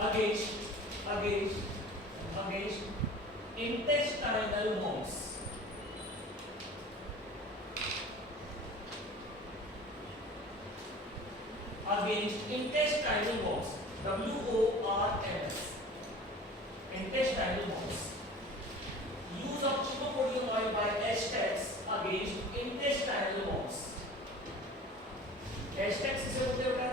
against intestinal worms. Against intestinal worms. WORMS. Intestinal worms. Use of chicopodium oil by H-Tex against intestinal worms. H-Tex इसे बोलते हैं बेटा?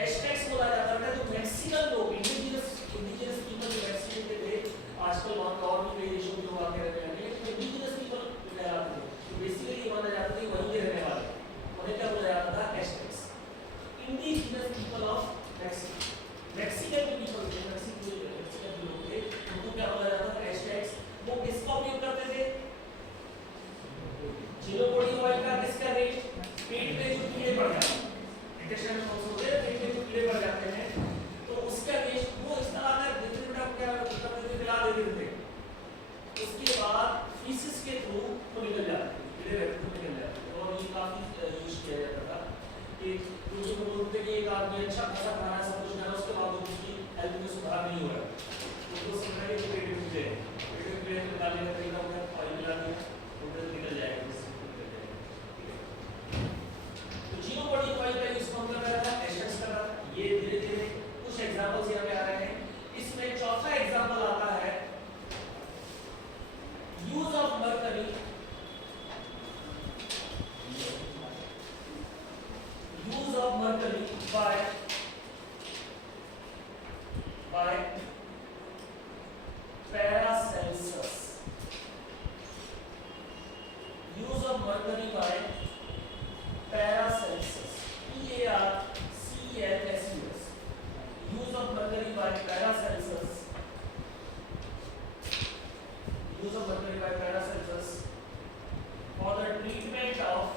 H-Tex बोला जाता है जो मैक्सिकन लोग इंडिजिनस पीपल जो मैक्सिकन के थे आजकल वहाँ का और भी कई देशों के लोग आके रहने लगे लेकिन इंडिजिनस पीपल कहलाते थे तो बेसिकली ये माना जाता था कि वहीं के रहने वाले उन्हें क्या बोला जाता था H-Tex indigenous people of Mexico Mexican people थे मैक्सिकन लोग थे उनको क्या बोला जाता था H-Tex वो किसका उपयोग करते थे चिलोपोडियम ऑयल का किसका रेट पेट में जो कीड़े पड़ जाते हैं इंटेस्टाइनल वर्म्स होते हैं पेट में जो कीड़े पड़ जाते हैं तो उसका रेट वो इस तरह का देखते बेटा क्या खिला देते थे उसके बाद फीसिस के थ्रू वो निकल जाते थे कीड़े रहते थे निकल जाते थे और ये काफी यूज किया जाता था कि कुछ लोग बोलते कि एक आदमी अच्छा खासा खाना सब कुछ खाना उसके बाद उसकी हेल्थ में सुधार नहीं हो रहा तो समझ रहे कि पेट में कीड़े निकालने का तरीका होता है ऑयल मिला दिया वो निकल जाएगा चिलोपोडियम ऑयल का यूज कौन कर रहा था H-Tex कर रहा था ये धीरे धीरे कुछ एग्जांपल्स यहाँ पे आ रहे हैं इसमें चौथा एग्जांपल आता है use of mercury by Paracelsus use of mercury by Paracelsus PARCELSUS use of mercury by Paracelsus for the treatment of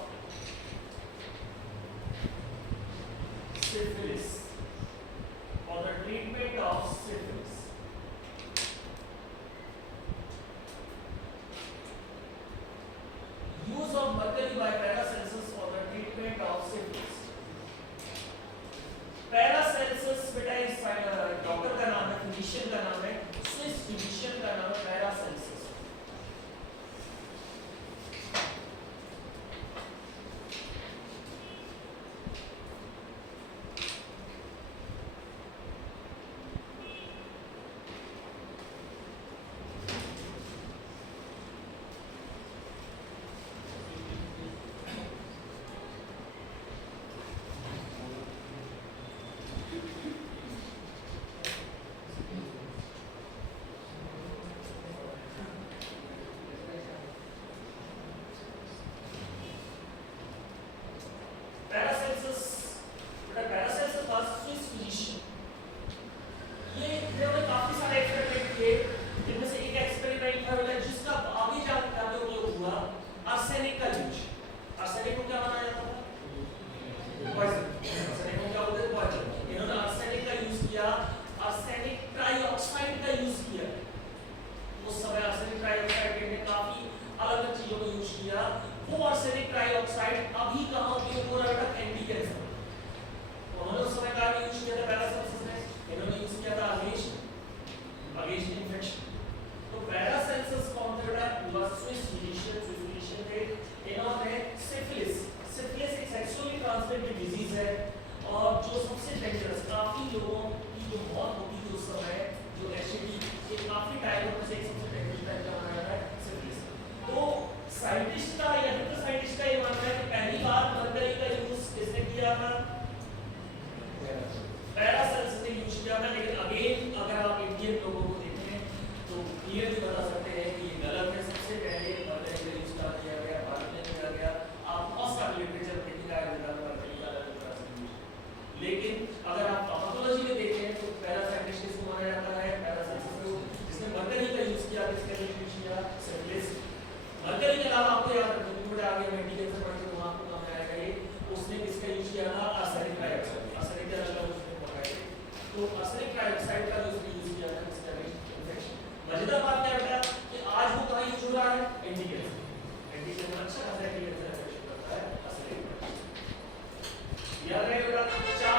syphilis use of mercury by Paracelsus for the treatment of syphilis Paracelsus बेटा इस doctor का नाम है physician का नाम है Swiss physician का नाम है Paracelsus याद रहेगा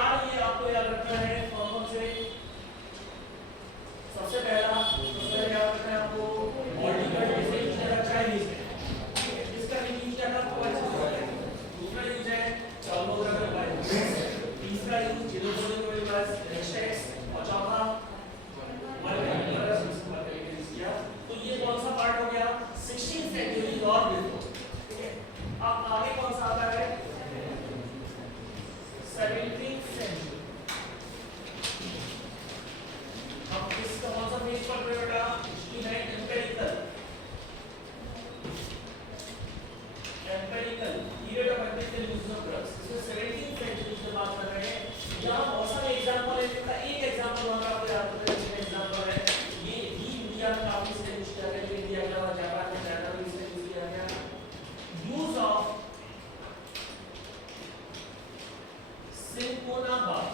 cinchona bar,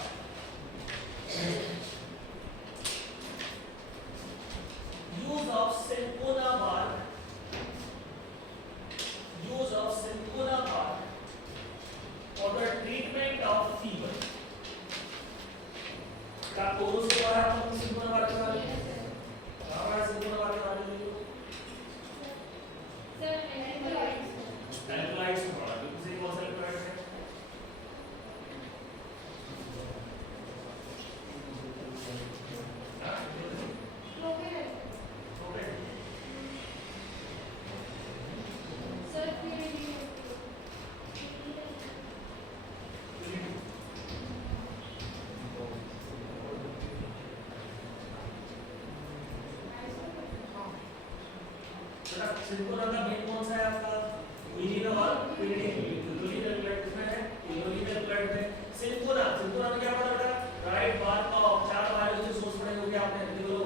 use of Syncona bar, use of Syncona bar for the treatment of fever. क्या कोरोना से बाहर हम Syncona bar के बारे में हमारा Syncona bar के बारे में सर एल्कलाइड्स में पढ़ा किसी कौन सा एल्कलाइड्स है सिंकोना का मेन कौन सा है आपका क्विनिन और क्विनिन क्लोरीन एल्कलाइड किसमें है क्लोरीन एल्कलाइड में सिंकोना सिंकोना में क्या पढ़ा बेटा राइट बार का चार बायोलॉजी सोर्स पढ़े होंगे आपने देखो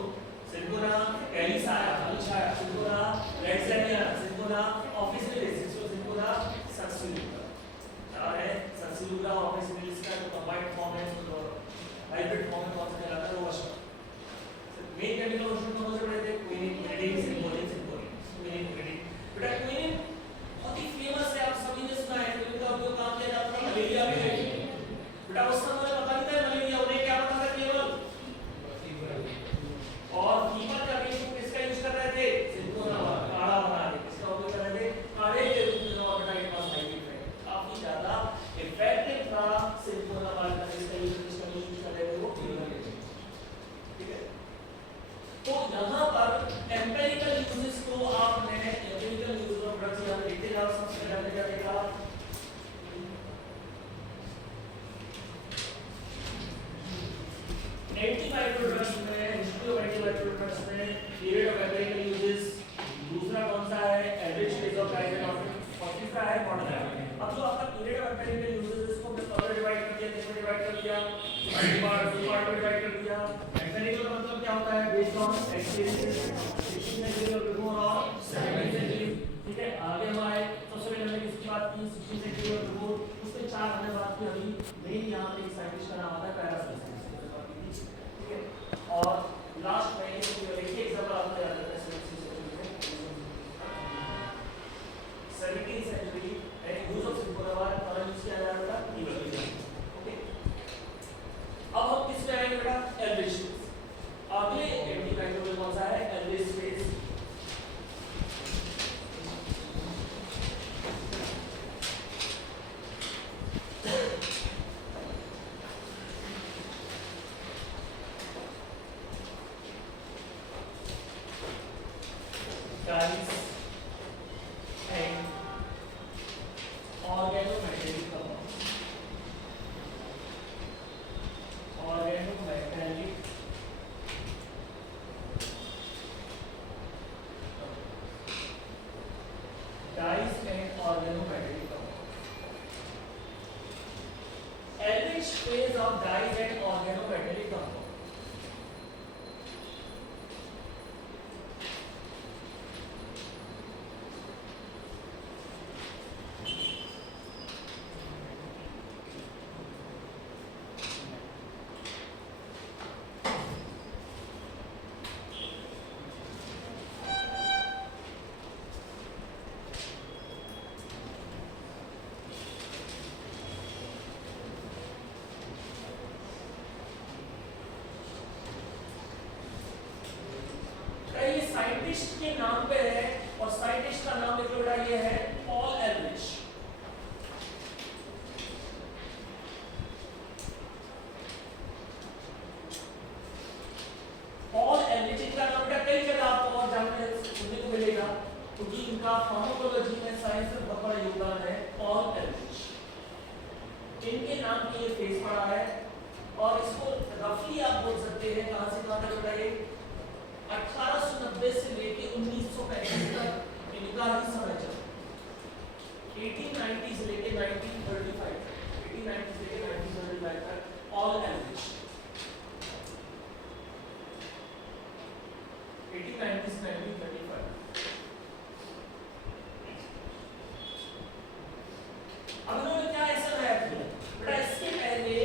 सिंकोना कैलिसा आया अलिशा आया सिंकोना रेडसेनिया सिंकोना ऑफिसियलिस सिंकोना सक्सिलुरा चार है सक्सिलुरा ऑफिसियलिस का जो कंबाइंड फॉर्म है तो हाइब्रिड फॉर्म में कौन सा कहलाता है वो वर्षा मेन केमिकल वर्षन कौन से पढ़े थे क्विनिन क्विनिन सिंकोनिन बेटा क्विनिन बहुत ही फेमस है आप सभी ने सुना है क्विनिन का उपयोग कहां किया जाता है मलेरिया में बेटा उस समय मुझे पता नहीं था मलेरिया उन्हें क्या पता था केवल और फीवर का भी किसका यूज कर रहे थे सिंकोना काढ़ा बना के किसका उपयोग कर रहे थे काढ़े के रूप में और बेटा के पास साइड इफेक्ट काफी ज्यादा इफेक्टिव था सिंकोना वाला का इसका यूज कर रहे थे वो फीवर के लिए ठीक है तो यहां पर एम्पिरिकल यूजेस को आपने एम्पिरिकल यूज ऑफ ड्रग्स यहां लिखते जाओ सबसे पहले क्या देगा 80 माइक्रोड्रग्स में हिस्ट्री ऑफ 80 माइक्रोड्रग्स में पीरियड ऑफ एम्पिरिकल यूजेस दूसरा कौन सा है एवरेज फेज ऑफ लाइफ और तीसरा है मॉडर्न लाइफ अब जो आपका पीरियड ऑफ एम्पिरिकल यूजेस इसको हमने फर्दर डिवाइड कर दिया किसमें डिवाइड कर दिया पार्ट में डिवाइड कर दिया एम्पिरिकल का मतलब क्या होता है बेस्ड ऑन एक्सपीरियंस 16 सेंचुरी और बिफोर और 17 सेंचुरी ठीक है आगे हम आए सबसे पहले हमने किसकी बात की 16 सेंचुरी और बिफोर उसके चार हमने बात की अभी मेन यहां पे एक साइंटिस्ट का नाम आता है पैरासिस ठीक है और लास्ट में एक एग्जांपल आपको याद रखना है 17th सेंचुरी में यूज ऑफ सिंकोना बार और यूज किया जा रहा था ईवल ओके अब हम किस में आएंगे बेटा एल्विश अगले एंटी माइक्रोबियल कौन सा है Elvish phase guys and organometallic compounds organometallic dyes and organometallic compounds Ehrlich phase of dyes and organometallic compounds scientist के नाम पे है और साइंटिस्ट का नाम लिख लो बेटा ये है पॉल एलरिच पॉल एलरिच का नाम बेटा कई जगह आपको और जानने सुनने को मिलेगा क्योंकि इनका फार्माकोलॉजी में साइंस में बहुत बड़ा योगदान है पॉल एलरिच इनके नाम पे ये फेस पड़ा है और इसको रफली आप बोल सकते हैं कहां से कहां तक बताइए 1890 से लेके 1935 तक इनका ही समय चला 1890 से लेके 1935 1890 से लेके 1935 तक ऑल एवरेज 1890 से 1935 अब इन्होंने क्या ऐसा नया किया बेटा इसके पहले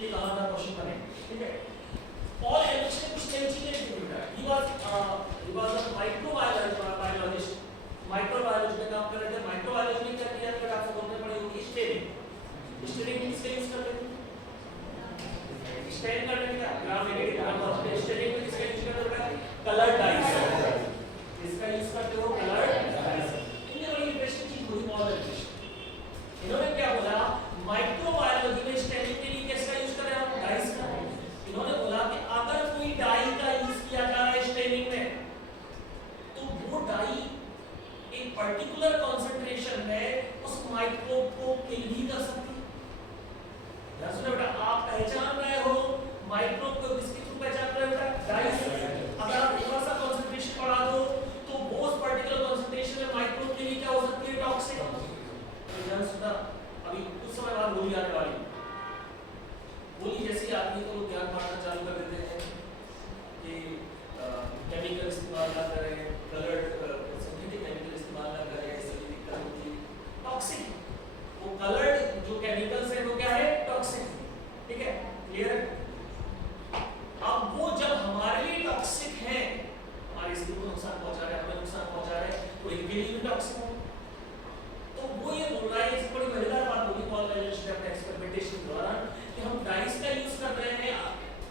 ये कहां का क्वेश्चन बनेगा, ठीक है। Paul Ehrlich ने कुछ नई चीजें लिखी है। He was a microbiologist, microbiology में काम कर रहे थे। माइक्रोबायोलॉजी में क्या किया, अगर आपको बोलने पड़े होगी स्टेरिंग। स्टेरिंग किसके यूज करते थे? स्टेरिंग करने का gram negative gram positive. Steering में किसका यूज करते हो? Colour dice. इसका यूज करते हो कलर डाइस। इनमें बड़ी इंटरेस्टिंग चीज हुई पॉल एरिश। इन्होंने क्या बोला, माइक्रोबायोलॉजी में स्टेरिंग के लिए किसका यूज कर रहे हैं हम? डाइस का। इन्होंने बोला कि अगर कोई डाई का यूज किया जा रहा है स्टेरिंग में, तो वो डाई एक पर्टिकुलर कंसंट्रेशन में उस माइक्रोब को किल भी कर सकती है। ध्यान सुनो बेटा, आप पहचान रहे हो माइक्रोब को किसके थ्रू पहचान रहे हो बेटा? डाई से। अगर आप थोड़ा सा कंसंट्रेशन बढ़ा दो तो वो उस पर्टिकुलर कंसंट्रेशन में माइक्रोब के लिए क्या हो सकती है? टॉक्सिक। ध्यान सुना, अभी कुछ समय बाद गोली आने वाली है। गोली जैसी आती है तो लोग ध्यान बांटना चालू कर देते हैं कि केमिकल इस्तेमाल ना करें, कलर्ड सिंथेटिक केमिकल इस्तेमाल ना करें, इससे दिक्कत होती है। टॉक्सिक, वो कलर्ड जो केमिकल्स हैं वो क्या है? टॉक्सिक, ठीक है, क्लियर है। अब वो जब हमारे लिए टॉक्सिक है, हमारी स्किन को नुकसान पहुंचा रहे हैं, हमें नुकसान पहुंचा रहे हैं, तो इनके लिए भी टॉक्सिक है। तो वो ये बोल रहा है, इस बड़ी मजेदार बात होगी पॉल एरिश ने अपने एक्सपेरिमेंटेशन के दौरान, कि हम डाइस का यूज कर रहे हैं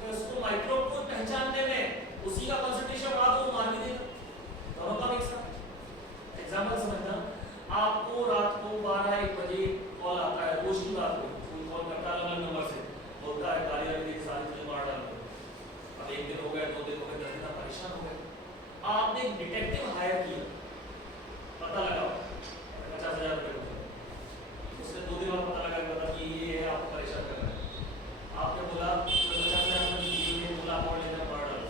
उसको माइक्रोब को पहचानने में, उसी का कंसंट्रेशन बढ़ा दो मान भी देगा, दोनों का एक साथ। एग्जांपल समझना, आपको रात को 12-1 बजे कॉल आता है, रोज की बात हो, कोई कॉल करता है अलग नंबर से, बोलता है गाली वाली के साथ मुझे मार डाल दो। अब 1 दिन हो गया, 2 दिन हो गए, 10 दिन, आप परेशान हो गए। आपने एक डिटेक्टिव हायर किया, पता लगाओ 50,000 रुपए, उसने 2 दिन बाद पता लगा कि ये है आपको परेशान कर रहा है। आपने बोला 50,000 रुपए ये बोला और लेना पड़ रहा है।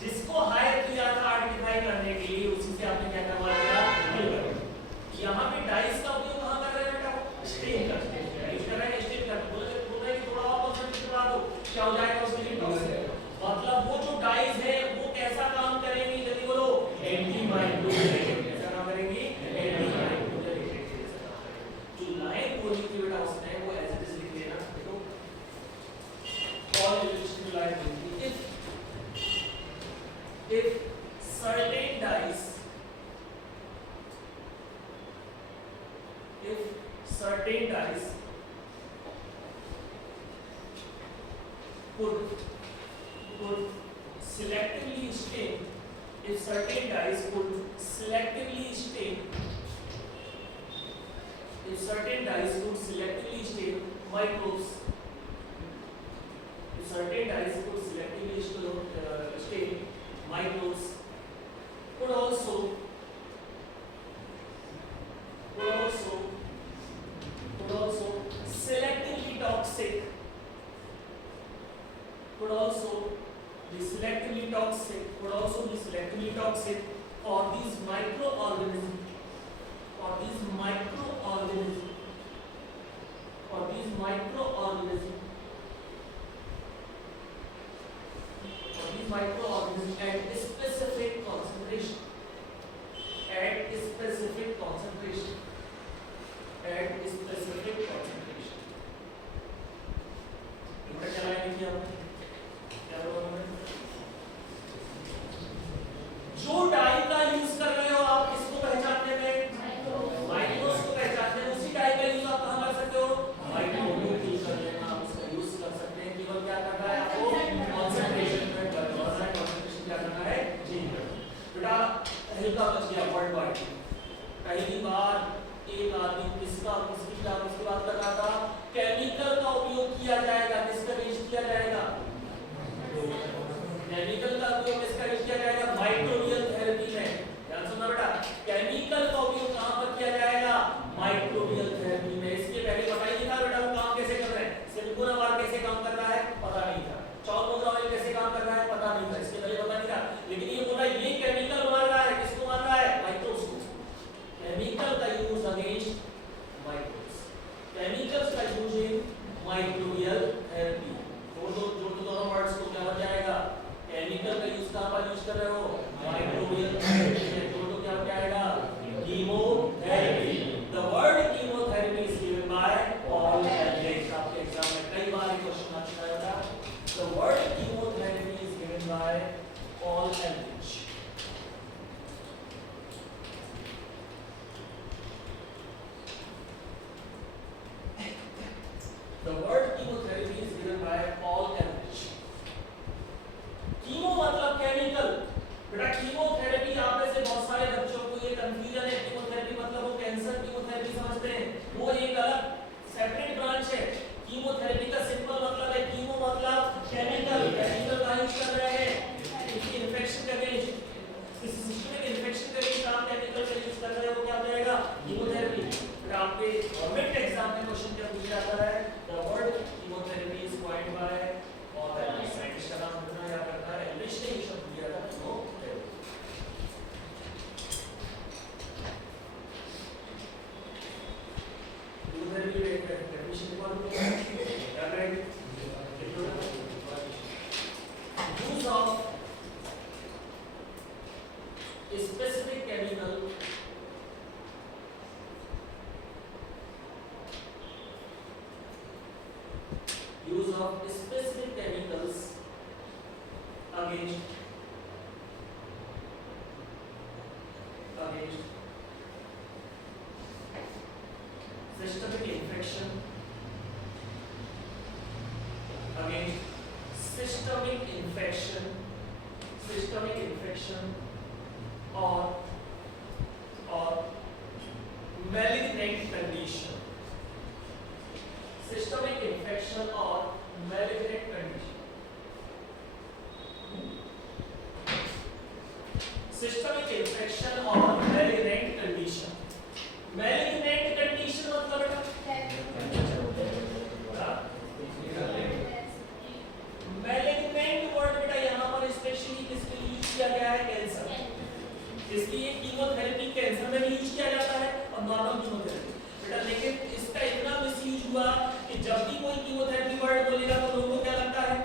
जिसको हायर किया था आइडेंटिफाई करने के लिए, उसी से आपने क्या करवा दिया? यहाँ पे डाइस का उपयोग कहाँ कर रहे हैं बेटा? स्टेन कर रहे हैं, यूज कर रहे हैं, स्टेन कर बोल रहे हैं कि थोड़ा और कंसंट्रेशन बढ़ा दो, क्या हो जाएगा उसके लिए? टॉक्सिक। मतलब वो जो डाइस है वो कैसा काम करेंगी? जल्दी बोलो, एंटी माइक्रोबियल। कैसा काम करेंगी? एंटी माइक्रोबियल जैसा काम करेंगी। जो लाइन बोली थी बेटा उसने, वो एज इट इज लिख लेना। देखो पॉल एरिश की लाइन बोली थी, if certain dyes could selectively stain, if certain dyes could selectively stain, if certain dyes could selectively stain microbes, if certain dyes could selectively stain microbes, could also selectively toxic, could also be selectively toxic for these microorganisms, at specific concentration. क्या line लिखी आपने? क्या बोला मैंने? जो die का use कर रहे हो आप इसको पहचानने में, माइक्रोस को पहचानने में, उसी डाई का यूज आप कहां कर सकते हो? माइक्रोबियल यूज कर लेना, आप उसका यूज कर सकते हैं। केवल क्या करना है आपको? कंसंट्रेशन में करना है। कंसंट्रेशन क्या करना है? of specific chemicals against systemic infection, or malignant condition. Systemic infection or malignant condition. Systemic infection or malignant condition. Malignant condition मतलब malignant वर्ड बेटा यहाँ पर स्पेशली किसके लिए यूज किया गया है? कैंसर। इसलिए कीमोथेरेपी कैंसर में भी यूज किया जाता है और नॉर्मल कीमोथेरेपी बेटा, लेकिन इसका इतना मिसयूज हुआ कि जब भी कोई कीमोथेरेपी वर्ड बोलेगा तो लोगों को क्या लगता है?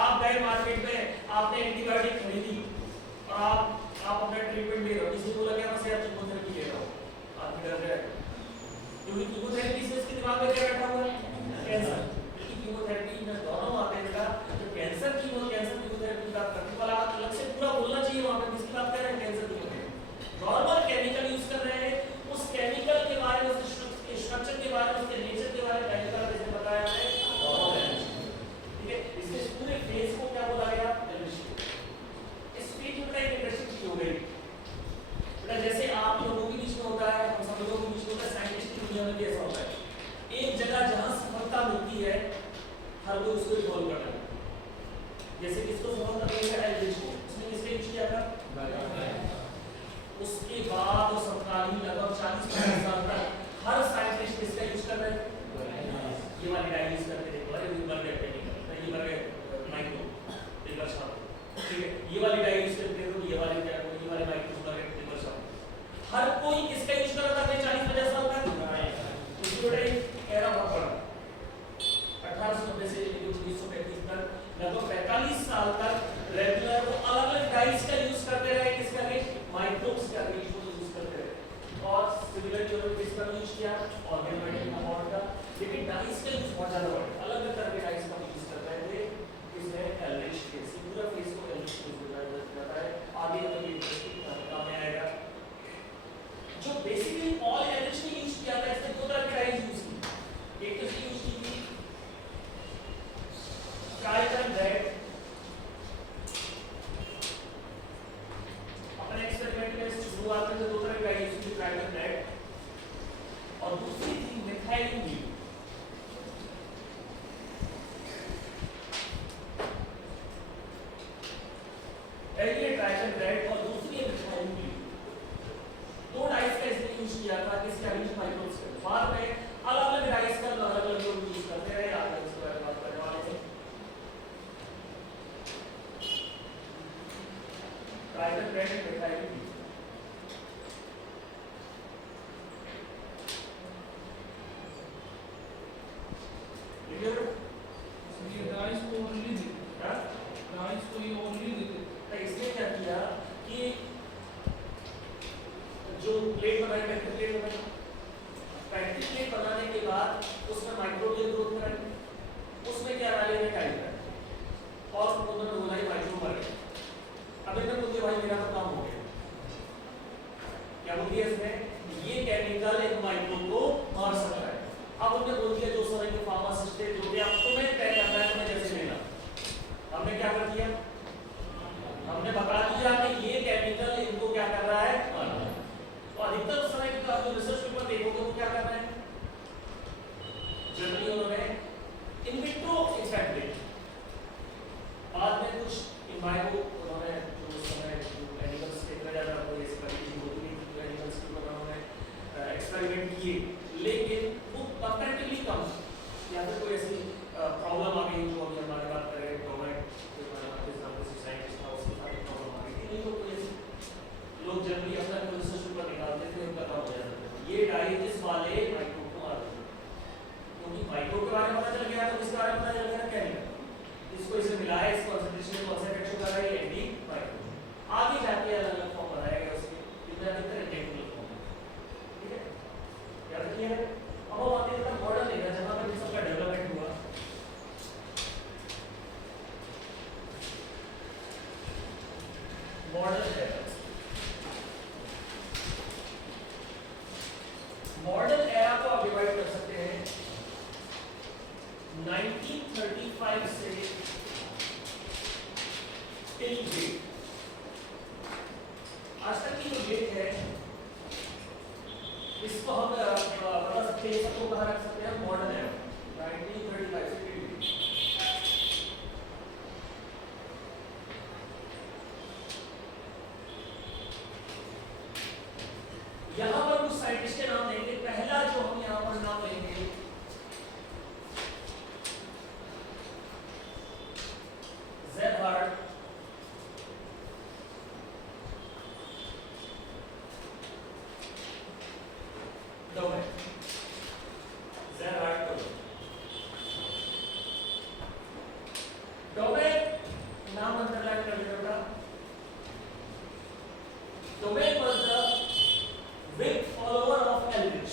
आप गए मार्केट में, आपने एंटीबायोटिक खरीदी और आप अपना ट्रीटमेंट ले रहे हो, किसी को बोला क्या मैं कीमोथेरेपी ले रहा हूँ, आप डर गए क्योंकि कीमोथेरेपी से इसके दिमाग में क्या बैठा हुआ है? कैंसर। क्योंकि कीमोथेरेपी में दोनों आते हैं बेटा, तो कैंसर कीमोथेरेपी की बात करने वाला अलग से पूरा बोलना चाहिए वहां पे किसकी बात कर रहे हैं? Cancer chemotherapy. Normal chemical use कर रहे हैं, उस केमिकल के बारे में, उसके स्ट्रक्चर के बारे में, उसके नेचर के बारे में पहले बार जैसे बताया है, ठीक है। इसके पूरे फेज को क्या बोला गया? इस फेज में एक इंटरेस्टिंग चीज हो गई बेटा, जैसे आप लोगों के बीच में होता है, हम सब लोगों के बीच में होता है, साइंटिस्ट की दुनिया में भी ऐसा होता है। एक जगह जहां सफलता मिलती है हर कोई उसको फॉलो करता है। जैसे किसको सफलता मिली है? एल्ड्रिच को। उसने किसके यूज किया था? उसके बाद वो समकालीन लगभग 40-50 साल तक हर साइंटिस्ट किसका यूज कर रहे हैं? ये वाली डाई यूज करते थे। अरे ये मर गए टेक्निकल, ये मर गए माइक्रो पेपर शॉप, ठीक है। ये वाली डाई यूज करते थे, ये वाले माइक्रो मर गए पेपर शॉप। हर कोई किसका यूज कर रहा था 40-50 साल तक? उसकी बड़ा एरा बहुत बड़ा 1890 से 1935 तक लगभग 45 साल तक रेगुलर वो अलग-अलग डाइस का यूज करते रहे, किसका अगेंस्ट? माइक्रोब्स का अगेंस्ट यूज करते रहे। और सिमिलर जो किसका यूज किया? ऑर्गेनोइड कंपाउंड का। लेकिन डाइस का यूज बहुत ज्यादा बढ़ा, अलग-अलग तरह के डाइस का यूज कर रहे थे। इसमें एल्ड्रिच केस, पूरा फेस को एल्ड्रिच केस बताया है। आगे तो ये काम में आएगा। जो बेसिकली ऑल एल्ड्रिच ने यूज किया था, इसने दो तरह के डाइस यूज की। एक तो इसने यूज की थी ट्राइटन रेड, अपने एक्सपेरिमेंट में शुरुआत में दो तरह की डाई यूज की, ट्राइटन रेड, और दूसरी थी मिथाइलिन ब्लू। पहली ट्राइटन रेड और दूसरी मिथाइलिन ब्लू। दो डाइस का इसने यूज किया था किसके अगेंस्ट? माइक्रोब्स के। बाद में अलग-अलग डाइस का अलग-अलग लोग यूज करते रहे। आगे इसके बारे में बात करने वाले हैं। Triton red and methylene blue. Dice को ओनली देते, डाइस को ये ओनली देते। तो इसने क्या किया कि जो प्लेट बनाई, पैकेट प्लेट बनाने के बाद उसमें माइक्रोबियल ग्रोथ कराई, उसमें क्या डाले हैं? डाई और उन्होंने बोला ये माइक्रो मर गए। अब इन्होंने बोल दिया भाई मेरा तो काम हो गया। क्या बोल दिया इसने? ये केमिकल एक माइक्रो को मार सकता है। अब उन्होंने बोल दिया जो समय के फार्मासिस्ट थे, जो भी आप 1935 से टिल डेट, आज तक की जो डेट है इसको हम बता सकते हैं, सबको कहाँ रख सकते हैं, मॉडर्न है 1935 से टिल डेट। यहां पर कुछ साइंटिस्ट के नाम लेंगे। पहला जो हम यहां पर नाम लेंगे ज़ेरहार्ड डोमेन। ज़ेरहार्ड डोमेन नाम अंडरलाइन कर लीजिएगा। Domain was the big follower of Aldrich.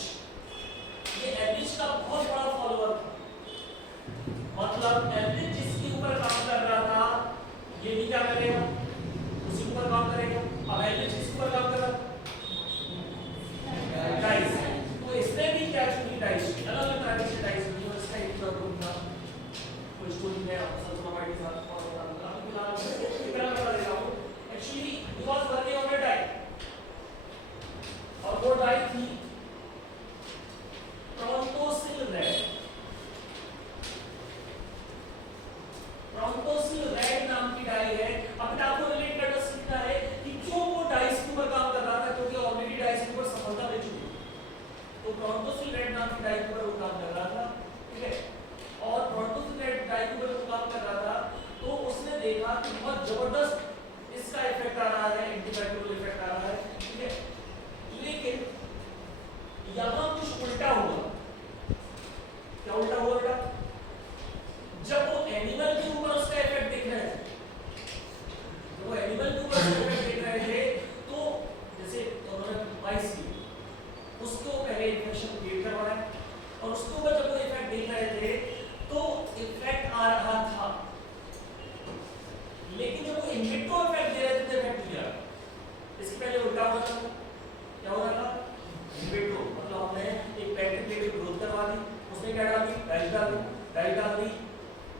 ये एल्ड्रिच का बहुत बड़ा फॉलोअर था, मतलब एल्ड्रिच जिसके ऊपर काम कर रहा था ये भी क्या करेगा, उसी ऊपर काम करेगा। अब एल्ड्रिच किस ऊपर काम कर रहा था, डाइस, तो इसने भी क्या चुनी, डाइस, अलग अलग तरह के डाइस चुनी और इसका एक ग्रुप था। कोई स्टोरी में आप सब हमारे साथ फॉलो करूंगा, फिलहाल इतना बता दे रहा हूं। Actually he was working on a die, और वो डाई थी ट्रोंटोसिल रेड। ट्रोंटोसिल रेड नाम की डाई है। अब आपको रिलेट करना सीखना है कि क्यों वो डाइस के ऊपर काम कर रहा था, क्योंकि ऑलरेडी डाइस के ऊपर सफलता ले चुकी है। तो ट्रोंटोसिल रेड नाम की डाई के ऊपर वो काम कर रहा था, ठीक है। और ट्रोंटोसिल रेड डाई के ऊपर वो काम कर रहा था, तो उसने देखा कि बहुत जबरदस्त इसका इफेक्ट आ रहा है, एंटीबायोटिक इफेक्ट आ रहा है, ठीक है। लेकिन यहां कुछ उल्टा हुआ। क्या उल्टा हुआ बेटा, जब वो एनिमल के ऊपर उसका इफेक्ट देख रहे थे, जब वो एनिमल के ऊपर उसका इफेक्ट देख रहे थे, तो जैसे उन्होंने माइस की, उसको पहले इन्फेक्शन क्रिएट करवाया, और उसके ऊपर जब वो इफेक्ट देख रहे थे तो इफेक्ट आ रहा था। लेकिन जब वो इनविट्रो इफेक्ट दे रहे थे तो इफेक्ट नहीं आ रहा। इसके पहले उल्टा हो रहा था। क्या हो रहा था, इनविट्रो मतलब हमने एक पेट्री प्लेट की ग्रोथ करवा दी, उसमें क्या डाल दी, डाई डाल दी,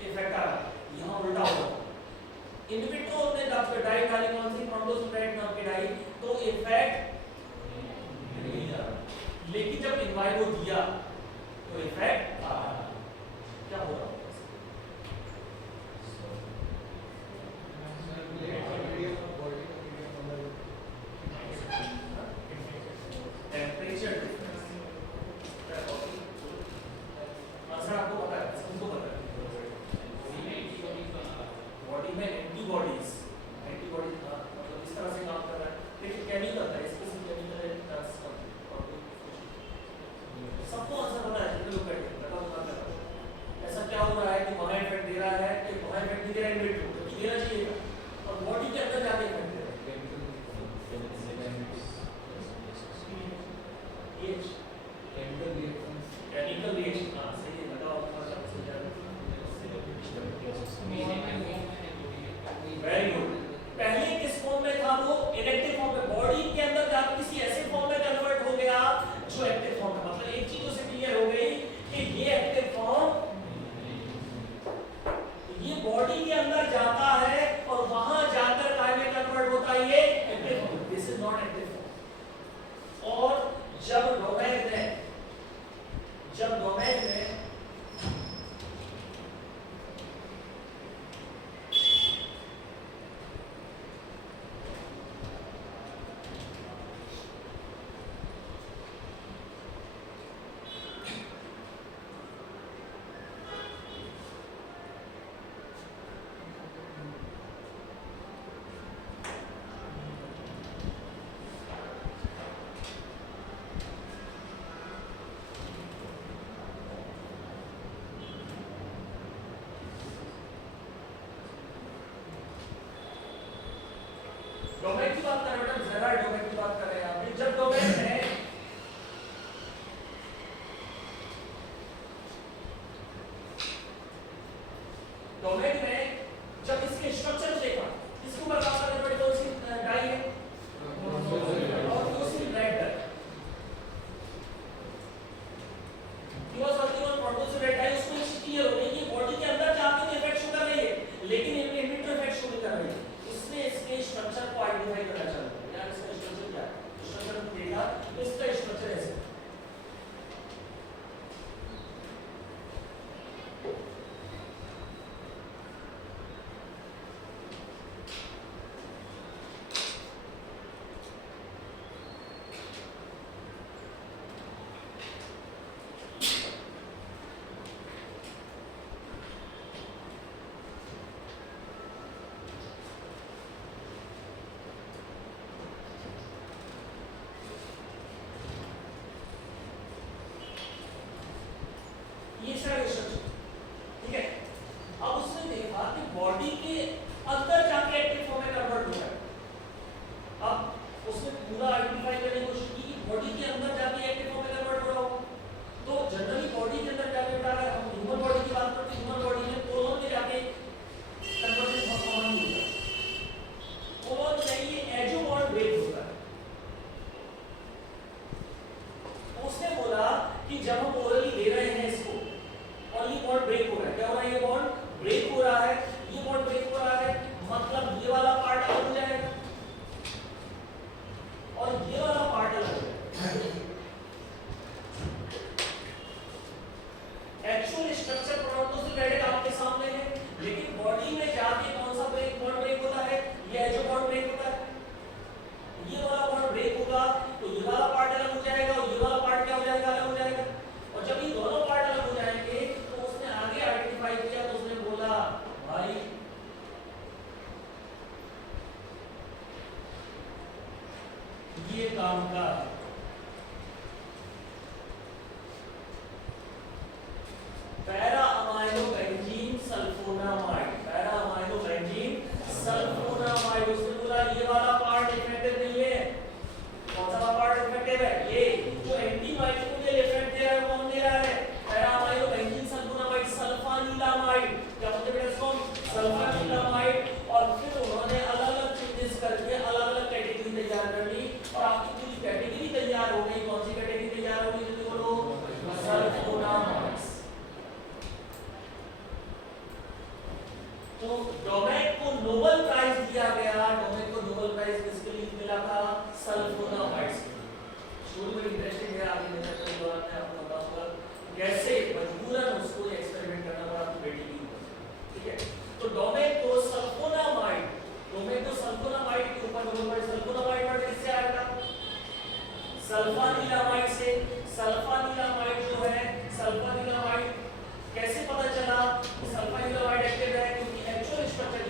इफेक्ट आ रहा। यहाँ उल्टा हो रहा, इनविट्रो ने डाई डाली, कौन सी, ट्रोंटोसिल रेड नाम की डाई, तो इफेक्ट नहीं आ रहा। लेकिन जब इन वाइवो दिया तो इफेक्ट आ रहा। क्या हो रहा, टेम्परेचर डिफरेंस। आंसर आपको पता है, सबको पता है। बॉडी में एंटीबॉडीज मतलब इस तरह से काम कर रहा है, लेकिन केमिकल है, स्पेसिफिक केमिकल है। सबको आंसर पता है, जितने लोग बैठे हैं ऐसा क्या हो रहा है कि वहां इफेक्ट दे रहा है कि वहां इफेक्ट नहीं दे रहा है, इनविट्रो तो देना चाहिए, और बॉडी के अंदर जाके इफेक्ट दे रहा है। केमिकल रिएक्शन, हाँ सही है, लगाओ वेरी गुड। पहले किस फॉर्म में था वो, इनएक्टिव फॉर्म में, बॉडी के अंदर जाकर किसी ऐसे फॉर्म में कन्वर्ट हो गया जो एक्टिव फॉर्म है। मतलब एक चीज उसे क्लियर हो गई कि ये एक्टिव फॉर्म, ये बॉडी के अंदर जाता है और वहां जाकर काय में कन्वर्ट होता है, ये active form. This is not active form. और जब डोमेन में डोमेन की बात कर रहे हो, जरा डोमेन की बात कर रहे हैं आप। जब डोमेन है डोमेन में जब इसके स्ट्रक्चर देखा, इसके ऊपर काम करने पड़े तो इसकी डाई है और दूसरी red dye. He was working on Prontosil red dye. उसको क्लियर हो गई कि बॉन्ड ब्रेक हो रहा है, क्या हो रहा है, ये बॉन्ड ब्रेक हो रहा है, ये बॉन्ड ब्रेक हो रहा है, मतलब ये वाला पार्ट अलग हो जाएगा और ये वाला पार्ट अलग हो जाएगा। एक्चुअल स्ट्रक्चर प्रोडक्ट से डायरेक्ट आपके सामने है, लेकिन बॉडी में जाके कौन सा ब्रेक बॉन्ड ब्रेक होता है, ये जो बॉन्ड ब्रेक होता है, ये वाला बॉन्ड ब्रेक होगा तो ये वाला पार्ट अलग हो जाएगा और ये वाला पार्ट क्या हो जाएगा, अलग हो जाएगा। और जब ये दोनों पार्ट अलग हो जाएंगे तो उसने आगे आइडेंटिफाई किया, तो उसने बोला भाई ये काम का para amino benzene sulphonamide, para amino benzene sulphonamide, उसने बोला ये वाला पार्ट इफेक्टिव नहीं है। कौन सा पार्ट इफेक्टिव है, ये जो एंटीमाइक्रोबियल इफेक्ट दे रहा है, कौन दे रहा है, पैरा अमाइनो बेंजीन सल्फोनामाइड, सल्फानिलामाइड, क्या बोलते हैं इसको, सल्फानिलामाइड। और फिर उन्होंने अलग-अलग चेंजेस करके अलग-अलग कैटेगरी तैयार कर ली और आपकी पूरी कैटेगरी तैयार हो गई। कौन सी कैटेगरी तैयार हो गई, जल्दी बोलो, सल्फोनामाइड्स। तो डोमेक को नोबेल प्राइज दिया गया, डोमेक को नोबेल प्राइज किसके लिए मिला था, सल्फोनामाइड्स। शुरू में इंटरेस्टिंग है, आगे मैं दौरान में आपको बताऊंगा कैसे मजबूरन उसको एक्सपेरिमेंट करना पड़ा अपनी बेटी के ऊपर, ठीक है। तो डोमेक को सल्फोनामाइड, डोमेक को सल्फोनामाइड के ऊपर नोबेल प्राइज, सल्फोनामाइड वर्ड किससे आया था, सल्फानिलामाइड से। सल्फानिलामाइड जो है, सल्फानिलामाइड कैसे पता चला कि सल्फानिलामाइड एक्टिव है, क्योंकि एक्चुअल स्ट्रक्चर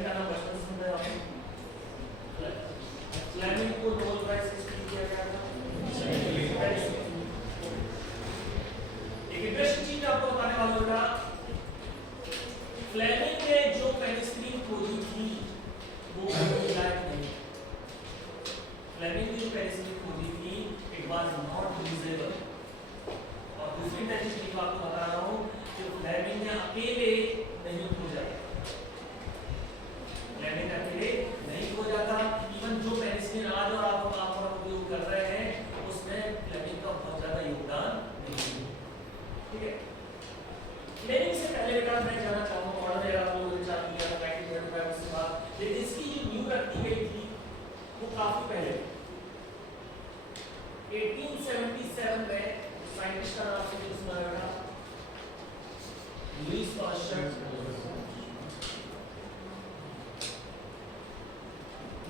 फ्लेमिंग का नाम बचपन से सुना है आपने? फ्लेमिंग को नोबेल प्राइज किसको दिया गया था? एक इंटरेस्टिंग चीज आपको बताने वाला हूं बेटा, फ्लेमिंग ने जो पेनिसिलिन खोजी थी वो कोई लायक नहीं। फ्लेमिंग ने जो पेनिसिलिन खोजी थी इट वाज नॉट यूजेबल। और दूसरी इंटरेस्टिंग चीज आपको बता रहा हूं कि फ्लेमिंग ने अकेले नहीं खोजा, फ्लेमिंग अकेले नहीं खोजा था। इवन जो पेनिसिलिन आज और आप उपयोग कर रहे हैं उसमें फ्लेमिंग का बहुत ज्यादा योगदान नहीं है। ठीक है, फ्लेमिंग से पहले बेटा मैं जाना चाहूंगा मॉडर्न एरा को विचार किया 1935 उसके बाद, लेकिन इसकी जो न्यू रखी गई थी वो काफी पहले 1877 में साइंटिस्ट का नाम से सुना होगा लुईस पास्चर।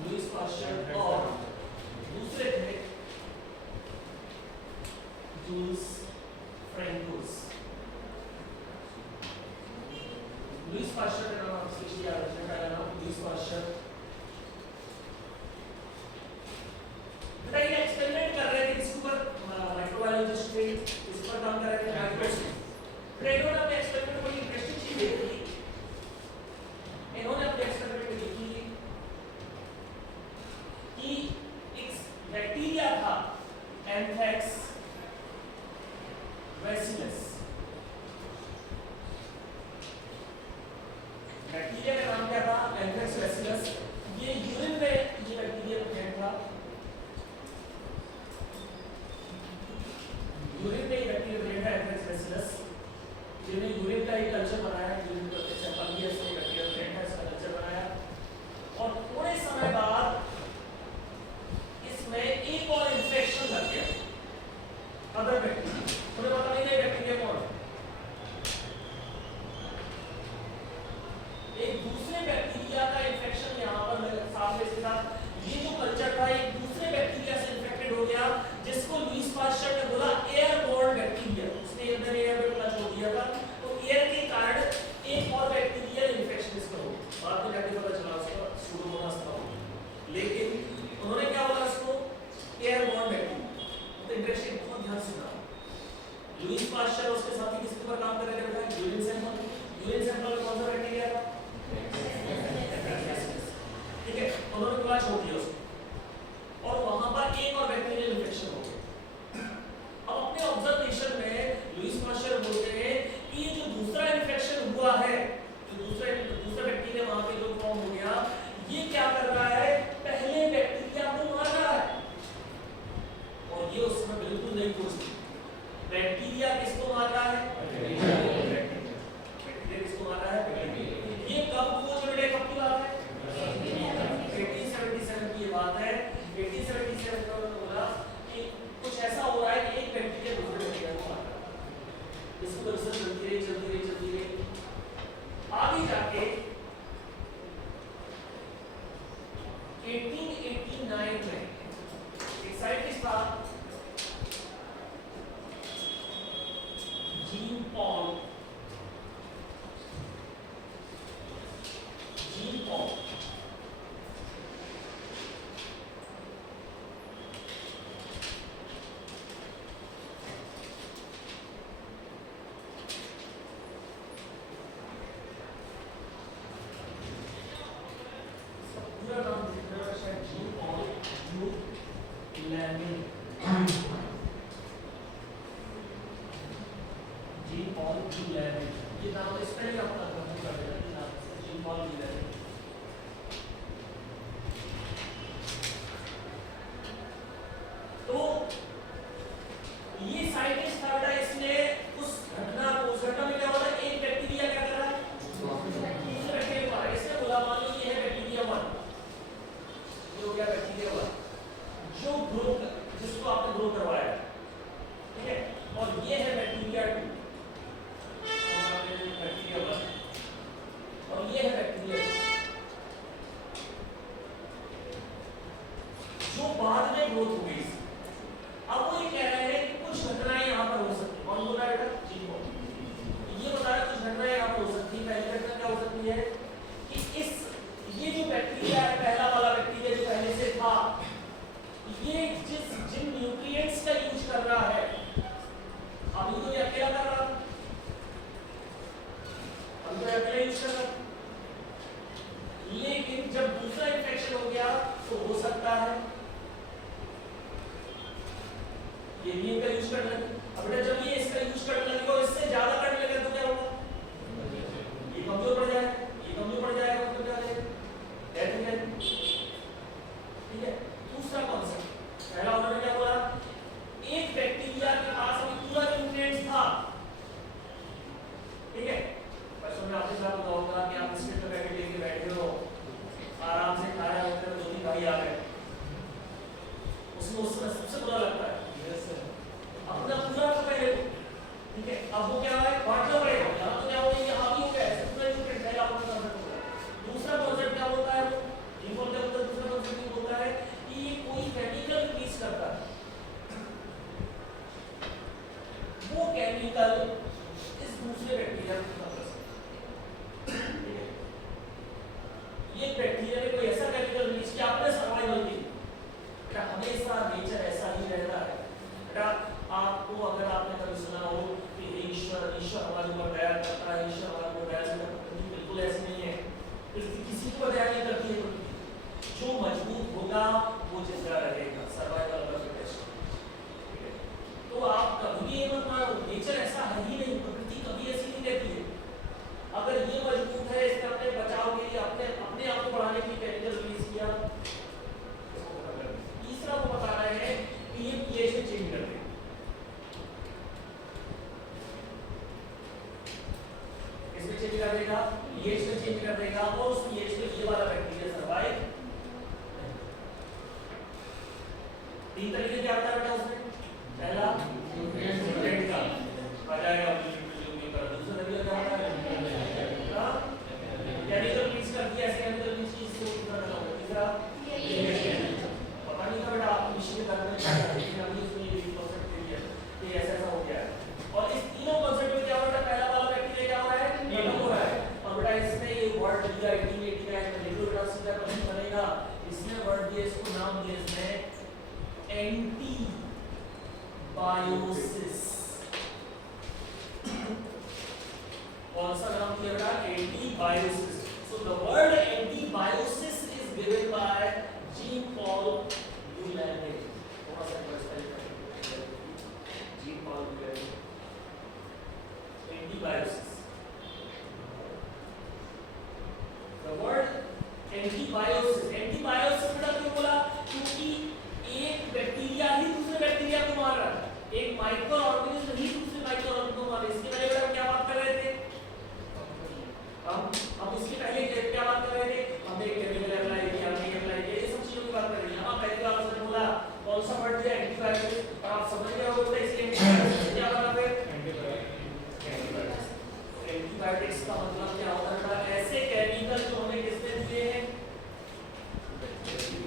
लुईस पास्चर और दूसरे थे जूल्स फ्रैंकोस। लुईस पास्चर का नाम आपसे याद रखना है, नाम लुईस पास्चर। बेटा ये एक्सपेरिमेंट कर रहे थे किसके ऊपर? माइक्रोबायोलॉजिस्ट थे, इस पर काम कर रहे थे माइक्रोस्कोप। फिर इन्होंने अपने एक्सपेरिमेंट में इंटरेस्टिंग चीज देखी, इन्होंने अपने एक्सपेरिमेंट में देखी कि एक बैक्टीरिया था एंथ्रेक्स बैसिलस। बैक्टीरिया का नाम क्या था? Anthrax bacillus. ये यूरिन में ये बैक्टीरिया प्रेजेंट था, यूरिन में बैक्टीरिया प्रेजेंट है एंथ्रेक्स बैसिलस। जिन्होंने यूरिन का एक कल्चर बनाया, यूरिन का सैंपल लिया, इसमें बैक्टीरिया प्रेजेंट है, इसका कल्चर बनाया और थोड़े समय बाद इसमें एक और इन्फेक्शन लग गया अदर बैक्टीरिया। उन्हें पता नहीं है बैक्टीरिया कौन है। एक दूसरे बैक्टीरिया का इन्फेक्शन यहाँ पर सामने से था। ये जो कल्चर था एक दूसरे बैक्टीरिया से इन्फेक्टेड हो गया, जिसको लुईस पास्चर ने बोला एयरबोर्न बैक्टीरिया। उसने अंदर एयर में पता छोड़ दिया था, तो एयर के कारण एक और बैक्टीरियल इन्फेक्शन इसका हो। बाद में जाके पता चला उसका सूडोमोनास था, लेकिन उन्होंने क्या बोला उसको? Airborne bacteria. तो इंटरेस्टिंग, बहुत ध्यान से सुना। लुईस पास्चर और उसके साथी किसके ऊपर काम कर रहे थे बेटा? Urine sample. यूरिन सैंपल में कौन सा बैक्टीरिया था? ठीक है, उन्होंने पूरा छोड़ दिया उसको और वहां पर एक और बैक्टीरियल इन्फेक्शन हो गया। अब अपने ऑब्जर्वेशन में लुईस पास्चर बोलते हैं कि ये जो दूसरा इन्फेक्शन हुआ है, जो दूसरा बैक्टीरिया वहां पे जो फॉर्म हो गया, ये क्या कर रहा है? पहले बैक्टीरिया को मार रहा है। और ये उसमें बिल्कुल नहीं पूछती बैक्टीरिया किसको मार रहा है? बैक्टीरिया किसको मार रहा है? ये कब हुआ बेटे? कब की बात है? 1877 की ये बात है। 1877 में उन्होंने बोला कि कुछ ऐसा हो रहा है कि एक बैक्टीरिया दूसरे बैक्टीरिया को मार रहा है। इसको रिसर्च चलती रही। आगे जाके 1889 में एक साइंटिस्ट था जीन पॉल। पूरा नाम लिखना है Jean Paul lamin. Jean Paul lamin, ये नाम इस पर ही अपना कंप्यूटर कर देना है नाम से, जीन पॉल लैमिन। तो ये साइंटिस्ट था बेटा, इसने उस घटना में क्या होता है? एक बैक्टीरिया क्या कर रहा है? दूसरे बैक्टीरिया को मार रहा है। इसने बोला मान लो ये है बैक्टीरिया 1, ये हो गया बैक्टीरिया 1 जो ग्रो, जिसको आपने ग्रो करवाया, ठीक है, और ये है बैक्टीरिया 2, बैक्टीरिया 1 और ये है बैक्टीरिया 2 जो बाद में ग्रोथ हो गई। अब वो ये कह रहे हैं कि कुछ घटनाएं यहाँ पर हो सकती है। कौन बोल रहा है बेटा? जी ये बता रहा है कुछ घटनाएं यहाँ पर हो सकती है। पहली घटना क्या हो सकती है कि इस लेकिन जब दूसरा इन्फेक्शन हो गया तो हो सकता है ये भी इनका यूज करने लगे। अब बेटा जब ये इसका यूज करने लगेगा और इससे ज्यादा करने लगेगा तो क्या होगा? ये कमजोर पड़ जाएगा, ये कमजोर पड़ जाएगा तो क्या होगा? डेथ हो जाएगी। ठीक है। दूसरा कॉन्सेप्ट, पहला उन्होंने क्या बोला, एक बैक्टीरिया के पास अभी पूरा न्यूट्रिएंट्स था। ठीक है। बच्चों में आपके साथ होता होगा कि आप बिस्किट का पैकेट लेके बैठे हो, आराम से खा रहे होते हो, दो तीन भाई आ गए, उसमें उस समय सबसे बुरा लगता है अपना पूरा तो पहले। ठीक है। अब वो क्या है, बांटना पड़ेगा। यहाँ तो क्या हो गया, यहाँ भी हो गया, ऐसे पूरा न्यूट्रिएंट पहला अपना कॉन्सेप्ट हो गया। दूसरा कॉन्सेप्ट क्या होता है, ये बोलते हैं दूसरा कॉन्सेप्ट ये होता है कि ये कोई केमिकल रिलीज करता है, वो केमिकल इस दूसरे बैक्टीरिया को खत्म कर सकता है। ये बैक्टीरिया ने कोई ऐसा केमिकल रिलीज किया अपने सर्वाइवल के लिए। बेटा हमेशा नेचर ऐसा ही रहता है। बेटा आपको अगर आपने कभी सुना हो कि ईश्वर हमारे ऊपर दया करता है, ईश्वर हमारे ऊपर दया करता है, बिल्कुल ऐसे नहीं है। किसी को दया नहीं करती है प्रकृति। जो मजबूत होगा वो जिंदा रहेगा, सर्वाइवल ऑफ द फिटेस्ट। तो आप कभी ये मत मानो, नेचर ऐसा है ही नहीं, प्रकृति कभी ऐसी नहीं रहती है। अगर ये मजबूत है, इसने अपने बचाव के लिए अपने आप को बढ़ाने के लिए केमिकल रिलीज किया। तीसरा वो बता रहे हैं कि ये पीएच में चेंज कर देगा। इसमें चेंज कर देगा, पीएच में चेंज कर देगा और उस पीएच में ये वाला बैक्टीरिया सर्वाइव। तीन तरीके क्या होता है बेटा उसमें? पहला न्यूट्रिएंट का आ जाएगा, दूसरा तरीका क्या होता है? केमिकल रिलीज कर दिया, ऐसे केमिकल रिलीज की इससे वो करना होगा। तीसरा पता नहीं था बेटा आप विषय कर रहे हैं, लेकिन अभी इसमें ये कॉन्सेप्ट दे दिया कि ऐसा ऐसा हो गया है। और इस तीनों कॉन्सेप्ट में क्या हो रहा है, पहला वाला बैक्टीरिया क्या हो रहा है, खत्म हो रहा है। और बेटा इसमें ये वर्ड दिया 1889 में, देखो बेटा सीधा क्वेश्चन बनेगा। इसमें वर्ड दिया, इसको नाम दिया इसमें एंटी बायोसिस। कौन सा नाम दिया बेटा? Antibiosis. So the word antibiosis is given by Jean Paul Bourlange. थोड़ा सा स्पेल करें, Jean Paul Bourlange। Antibiosis. The word antibiosis. Antibiosis बेटा क्यों बोला? क्योंकि एक बैक्टीरिया ही दूसरे बैक्टीरिया को मार रहा है, एक माइक्रो ऑर्गेनिज्म ही दूसरे माइक्रो ऑर्गेनिज्म को मार रहा है। इसके पहले बेटा क्या बात कर रहे थे हम इसके पहले क्या बात कर रहे थे? हमने केमिकल अप्लाई किया, हमने अप्लाई किया, ये सब चीजों की बात कर रहे हैं। यहाँ पहले बात आपने बोला कौन सा वर्ड दिया? एंटीबायोटिक। और आप समझ गए होंगे इसलिए एंटीबायोटिक्स क्या बना फिर? एंटीबायोटिक्स का मतलब क्या होता है बेटा? ऐसे केमिकल जो हमें किसने दिए हैं?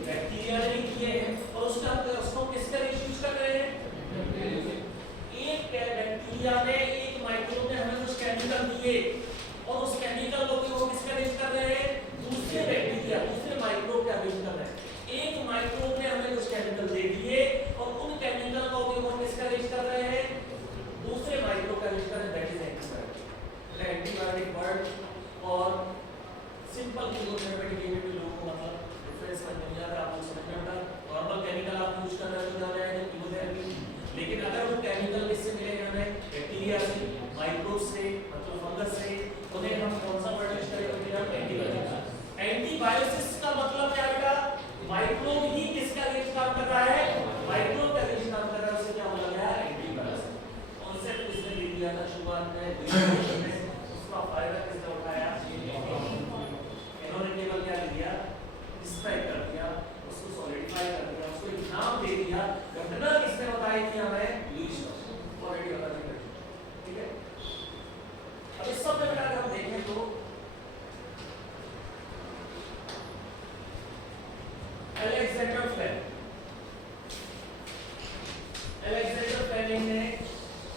बैक्टीरिया ने दिए हैं। और उसको किसका यूज कर रहे हैं? एक बैक्टीरिया ने, एक माइक्रोब ने हमें कुछ केमिकल दिए और उस केमिकल को वो किसका यूज कर रहे हैं? दूसरे बैक्टीरिया, दूसरे माइक्रोब का यूज कर रहे हैं। एक माइक्रोब ने हमें कुछ केमिकल दे दिए और उन केमिकल का उपयोग हम किसका यूज कर रहे हैं? दूसरे माइक्रोब का यूज कर रहे हैं। That is antibiotic. Antibiotic word और सिंपल कीमोथेरेपेटिक एजेंट के लोगों को मतलब डिफरेंस समझ नहीं आता। आप लोग समझ में आता, नॉर्मल केमिकल आप यूज कर रहे हो तो जाएगा कीमोथेरेपी। लेकिन अगर वो केमिकल किससे मिलेगा हमें? बैक्टीरिया से, माइक्रोब से, मतलब फंगस से, उन्हें हम कौन सा वर्ड यूज करेंगे? एंटीबायोटिक। एंटीबायोसिस का मतलब क्या बेटा? माइक्रोब ही किसका अगेंस्ट काम कर रहा है? माइक्रोब का अगेंस्ट काम कर रहा है, उसे क्या बोला गया? एंटीबायोसिस। कांसेप्ट इसने दे दिया था शुरुआत में, उसका फायदा किसने उठाया? इन्होंने केवल क्या दिया? डिस्क्राइब कर दिया, उसको सॉलिडिफाई कर दिया, उसको एक नाम दे दिया। घटना किसने बताई थी हमें? Lewis pasture. ऑलरेडी बता दी। ठीक है। अब इस सब में अगर हम देखें तो अलेक्जेंडर फ्लेमिंग ने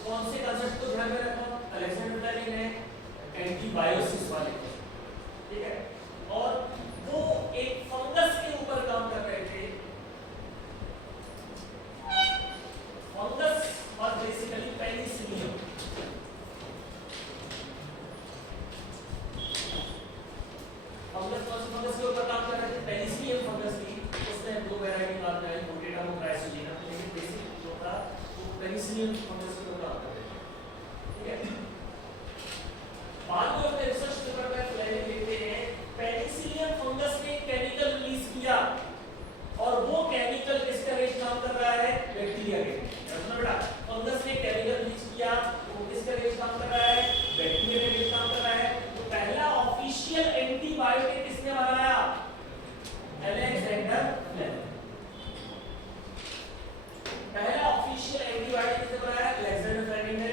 कौन से कांसेप्ट को ध्यान में रखा? अलेक्जेंडर फ्लेमिंग ने एंटीबायोसिस वाले, ठीक है, और वो एक फंगस के ऊपर काम कर रहे थे। फंगस और बेसिकली पेनिसिलियम। फंगस के ऊपर काम पेनिसिलियम फंगस को बता देते हैं, ठीक है। बाद में अपने रिसर्च पेपर में फ्लेमिंग लिखते हैं पेनिसिलियम फंगस ने केमिकल रिलीज किया और वो केमिकल किसका अगेंस्ट काम कर रहा है, बैक्टीरिया के। समझना बेटा, फंगस ने केमिकल रिलीज किया वो किसका अगेंस्ट काम कर रहा है, बैक्टीरिया के अगेंस्ट काम कर रहा है। तो पहला ऑफिशियल एंटीबायोटिक किसने बनाया, अलेक्जेंडर फ्लेमिंग। पहला ऑफिशियल एंटीबायोटिक किसने बनाया, अलेक्जेंडर फ्लेमिंग ने।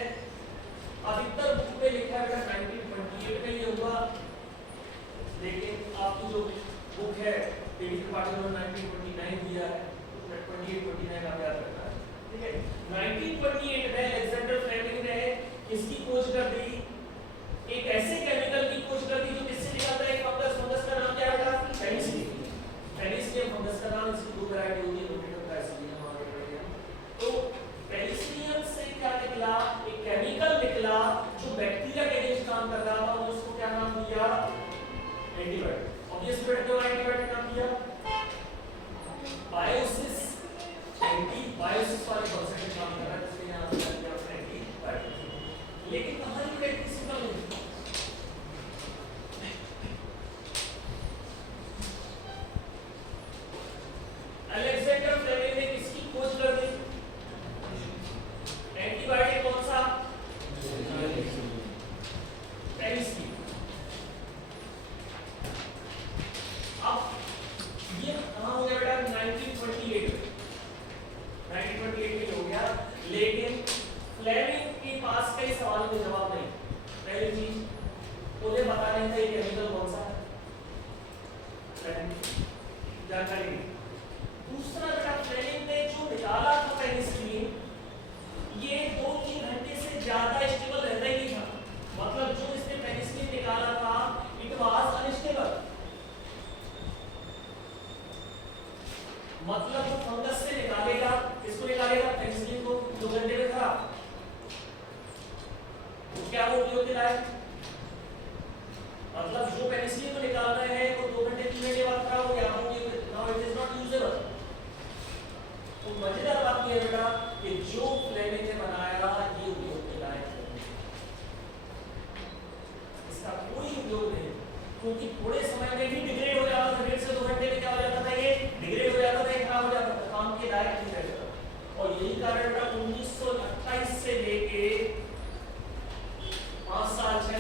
अधिकतर बुक में लिखा है 1928 में ये हुआ, लेकिन आपकी जो बुक है पेपर पार्ट में 1929 दिया है, 28-29 आप याद रखना है, ठीक है। 1928 में अलेक्जेंडर फ्लेमिंग ने किसकी खोज कर दी, एक ऐसे केमिकल की खोज कर दी जो किससे निकलता है, फंगस। फंगस का नाम क्या है, पेनिसिलियम। पेनिसिलियम फंगस का नाम, इसकी दो वैरायटी होती है, रोटेटम पेनिसिलियम और रोटेटम। तो पेनिसिलियम से क्या निकला, एक केमिकल निकला जो बैक्टीरिया के अगेंस्ट काम कर रहा था और उसको क्या नाम दिया, एंटीबायोटिक। ऑब्वियसली क्यों एंटीबायोटिक नाम दिया, बायोसिस, एंटीबायोसिस वाले कॉन्सेप्ट में काम कर रहा है, इसलिए यहां पे दिया उसने एंटीबायोटिक। लेकिन कहानी में किसी का नहीं, अलेक्जेंडर फ्लेमिंग ने किसकी खोज कर दी, एंटीबायोटिक कौन सा, पेनिसिलिन। अब ये कहां हो गया बेटा, 1928 में हो गया, लेकिन फ्लेमिंग के पास कई सवालों के जवाब नहीं। पहली चीज उन्हें बता नहीं था ये केमिकल कौन सा है, जानकारी नहीं। दूसरा बेटा, फ्लेमिंग ने जो निकाला था पेनिसिलिन, ये 2-3 घंटे से ज्यादा स्टेबल रहता ही नहीं था। मतलब जो इसने पेनिसिलिन निकाला था इट वाज अनस्टेबल, मतलब वो फंगस से निकालेगा, इसको निकालेगा पेनिसिलिन को 2 घंटे में खराब, तो क्या वो उपयोग के लायक, मतलब जो पेनिसिलिन को निकाल रहे हैं वो 2 घंटे 3 घंटे बाद खराब हो गया, now it is not usable. तो मजेदार बात यह है बेटा कि जो फ्लेमिंग ने बनाया ये उपयोग के लायक है, इसका कोई उपयोग नहीं, क्योंकि थोड़े समय में ही डिग्रेड हो जाता था, 1.5 से 2 घंटे में क्या हो जाता था, ये डिग्रेड हो जाता था, खराब हो जाता था, काम के लायक नहीं रहता। और यही कारण बेटा 1928 से लेके 5 साल 6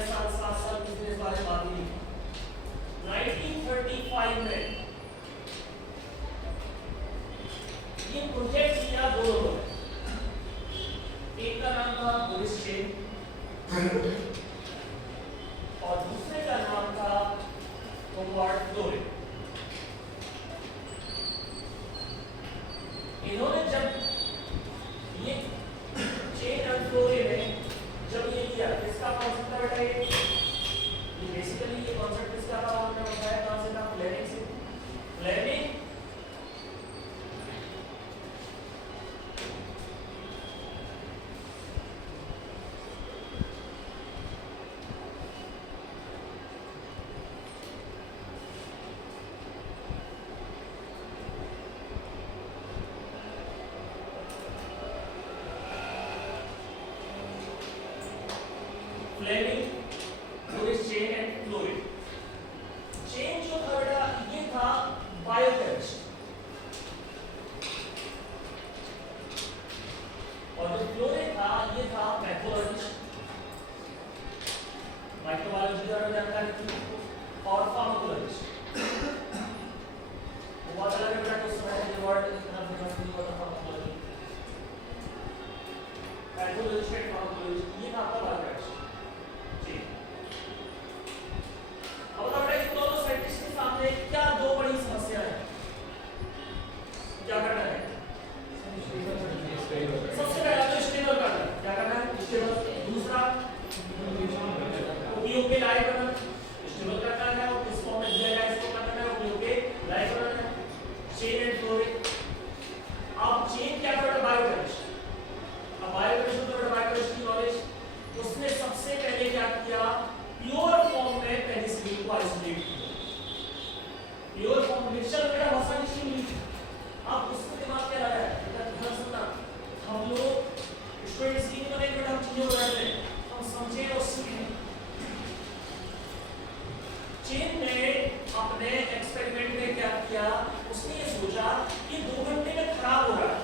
किया, उसने ये सोचा कि 2 घंटे में खराब हो रहा है।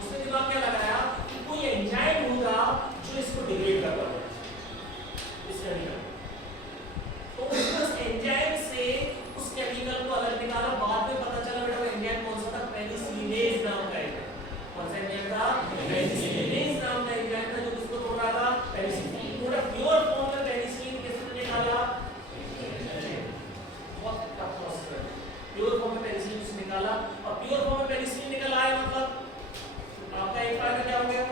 उसने दिमाग क्या लगाया कि कोई एंजाइम होगा जो इसको डिग्रेड कर पाएगा इस केमिकल। तो उसने उस एंजाइम से उस केमिकल को अलग निकाला। बाद में पता चला बेटा वो एंजाइम कौन सा था, पेनिसिलिनेज नाम का एंजाइम। कौन सा एंजाइम था? पेनिसिलिनेज नाम का एंजाइम था जो किसको तोड़ रहा था? पेनिसिलिन। पूरा प्योर फॉर्म में पेनिसिलिन किसने निकाला? बहुत टफ प्रोसेस है। प्योर फॉर्म में पेनिसिलिन उसने निकाला, और प्योर फॉर्म में पेनिसिलिन निकल आया मतलब आपका एक फायदा क्या हो गया?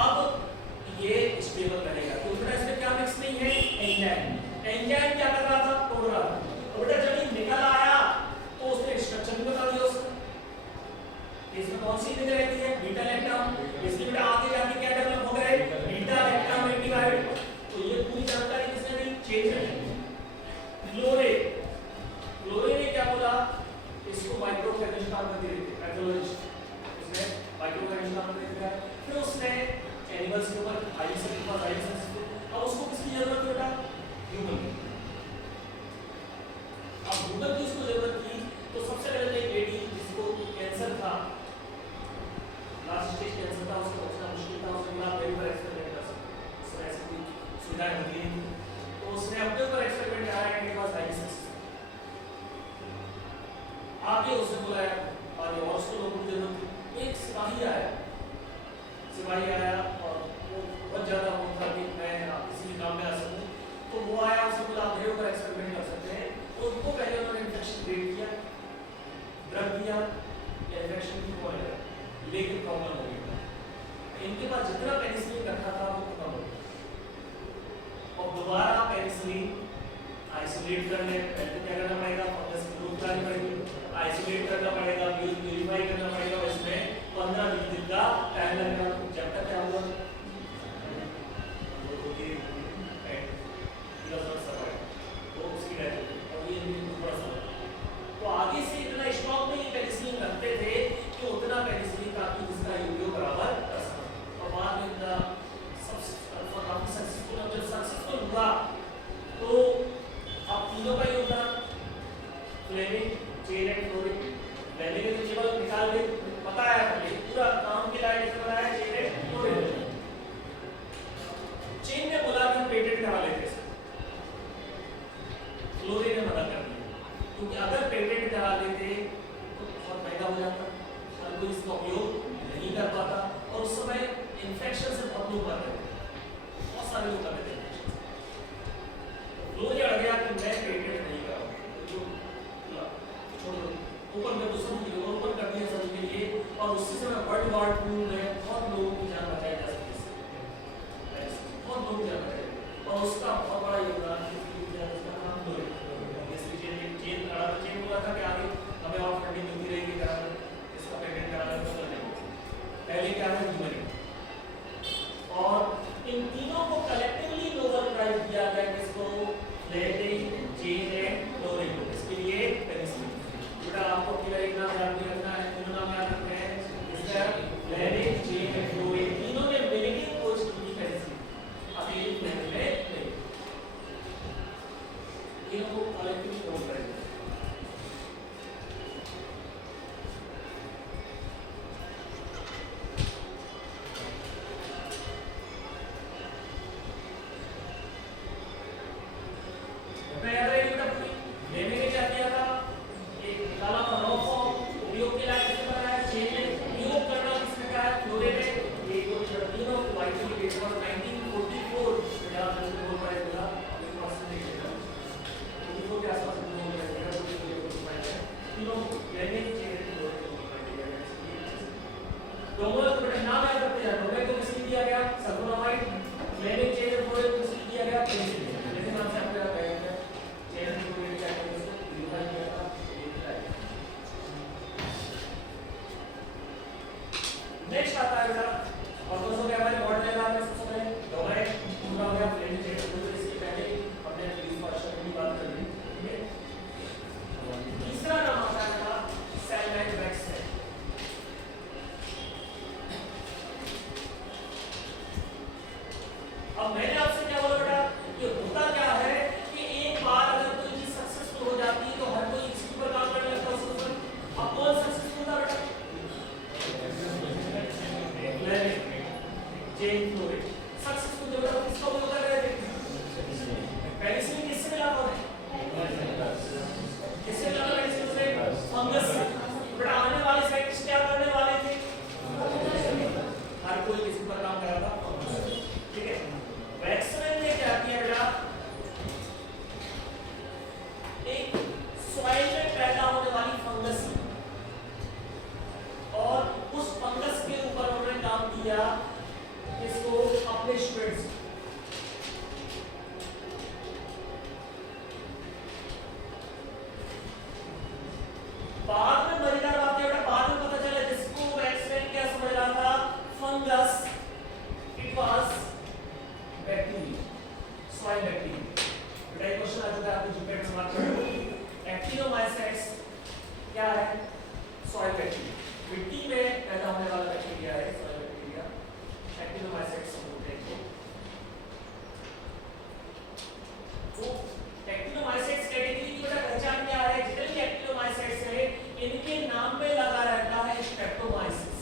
अब ये स्टेबल रहेगा क्योंकि इसमें क्या मिक्स नहीं है? एंजाइम। एंजाइम क्या कर रहा था? तोड़ रहा था। तो बेटा जब ये निकल आया तो उसने स्ट्रक्चर भी बता दिया उसका। इसमें कौन सी जगह रहती है? Beta lactam. इसलिए बेटा आगे जाके क्या डेवलप हो गए? Beta lactam antibiotic. तो ये पूरी जानकारी किसने दी? चेन ने। क्लोरे, क्लोरे ने क्या बोला? इसको माइक्रोकेमिकल नाम दे देते, पैथोलॉजिस्ट। उसने माइक्रोकेमिकल नाम दे दिया। फिर उसने एनिमल्स के ऊपर हाई सेंसिटिव, अब उसको किसकी जरूरत है बेटा? ह्यूमन की। अब ह्यूमन की उसको जरूरत थी तो सबसे पहले एक लेडी जिसको कैंसर था, लास्ट स्टेज कैंसर था, उसको बचना मुश्किल था, उसने बोला मेरे ऊपर एक्सपेरिमेंट कर सकते, उसमें ऐसी कोई सुविधाएं होती नहीं थी, तो उसने अपने ऊपर एक्सपेरिमेंट कराया and it was highly successful. आगे उसने बुलाया और उसको लोगों की जरूरत थी। एक सिपाही आया और वो बहुत ज़्यादा वो था कि मैं किसी भी काम में आ सकूँ, तो वो आया, उसने बोला आप मेरे ऊपर एक्सपेरिमेंट कर सकते हैं। तो उनको पहले उन्होंने इन्फेक्शन क्रिएट किया, ड्रग दिया, इन्फेक्शन की हो गया, लेकिन प्रॉब्लम हो गई। इनके पास जितना पेनिसिलिन रखा था वो खत्म हो गया, और दोबारा पेनिसिलिन आइसोलेट करने पहले क्या करना पड़ेगा? फंगस की ग्रोथ करनी पड़ेगी, आइसोलेट करना पड़ेगा, प्यूरिफाई करना पड़ेगा। इसमें 15-20 दिन का टाइम लगेगा। जब तक क्या हुआ वो उसकी डेथ हो गई, और ये थोड़ा सा तो आगे से इतना स्टॉक में ये पेनिसिलिन रखते थे कि उतना पेनिसिलिन ताकि जिसका उपयोग बराबर कर सके। और बाद में इतना काफी सक्सेसफुल, जब सक्सेसफुल हुआ तो अब तीनों का योगदान, Fleming, Chain and Florey. Fleming ने तो केवल निकाल के बताया था, लेकिन पूरा काम के लायक इसने बनाया चेन एंड फ्लोरिंग। चेन ने बोला कि पेटेंट करा लेते हैं, फ्लोरिंग ने मना कर दिया, क्योंकि अगर पेटेंट करा लेते तो बहुत महंगा हो जाता, हर कोई इसका उपयोग नहीं कर पाता, और उस समय इन्फेक्शन से बहुत लोग मर रहे थे, बहुत सारे लोग मर रहे थे। लोग ये अड़ गया कि मैं पेटेंट नहीं करूँगा, छोड़ दो, ऊपर में तो सब ऊपर कर दिया सभी के लिए, और उससे से मैं वर्ल्ड वॉर 2 में बहुत लोगों की जान बचाई जा सकती है, बहुत लोग जान बचाई, और उसका बहुत बड़ा योगदान है। उसका काम फ्लोरिंग, चेन बोला था कि आगे हमें और फंडिंग मिलती रहेगी, इसका पेटेंट कराना है पहले क्या है ह्यूमन। और इन तीनों को कलेक्टिवली नोबेल प्राइज दिया गया, किसको? Fleming, Chain and Florey. इसके लिए पेनिसिलिन। बेटा आपको केवल एक नाम याद नहीं रखना है, तीनों नाम याद रखने हैं, इसका फ्लेमिंग, चेन एंड फ्लोरिंग। तीनों ने मिलकर खोज की पेनिसिलिन, अकेले फ्लेमिंग ने नहीं। तीनों को कलेक्टिवली नोबेल प्राइज दिया। नेक्स्ट आता है बेटा और दोस्तों क्या हमारे मॉडल डायग्राम में सबसे पहले डोमेन पूरा हो गया फ्लेमिंग चेन तो इससे पहले हमने रिलीज फंक्शन की बात कर ली ठीक है। तीसरा नाम आता है बेटा सेल लाइन वैक्स है। एक सॉइल में पैदा होने वाली फंगस और उस फंगस के ऊपर उन्होंने काम किया इसको अपने स्टूडेंट्स बाद में मजेदार बात है बेटा, बाद में पता चला जिसको एक्सपेरिमेंट क्या समझ रहा था fungus, it was bacteria, soil bacteria. बेटा एक क्वेश्चन आ चुका है आपको जीपीएट में बात करो, एक्टिनोमाइसेट्स क्या है? सॉइल बैक्टीरिया, मिट्टी में पैदा होने वाला बैक्टीरिया है सॉइल बैक्टीरिया, एक्टिनोमाइसेट्स बोलते हैं। तो एक्टिनोमाइसेट्स कैटेगरी की बेटा पहचान क्या है? जितने भी एक्टिनोमाइसेट्स हैं इनके नाम में लगा रहता है स्ट्रेप्टोमाइसिस।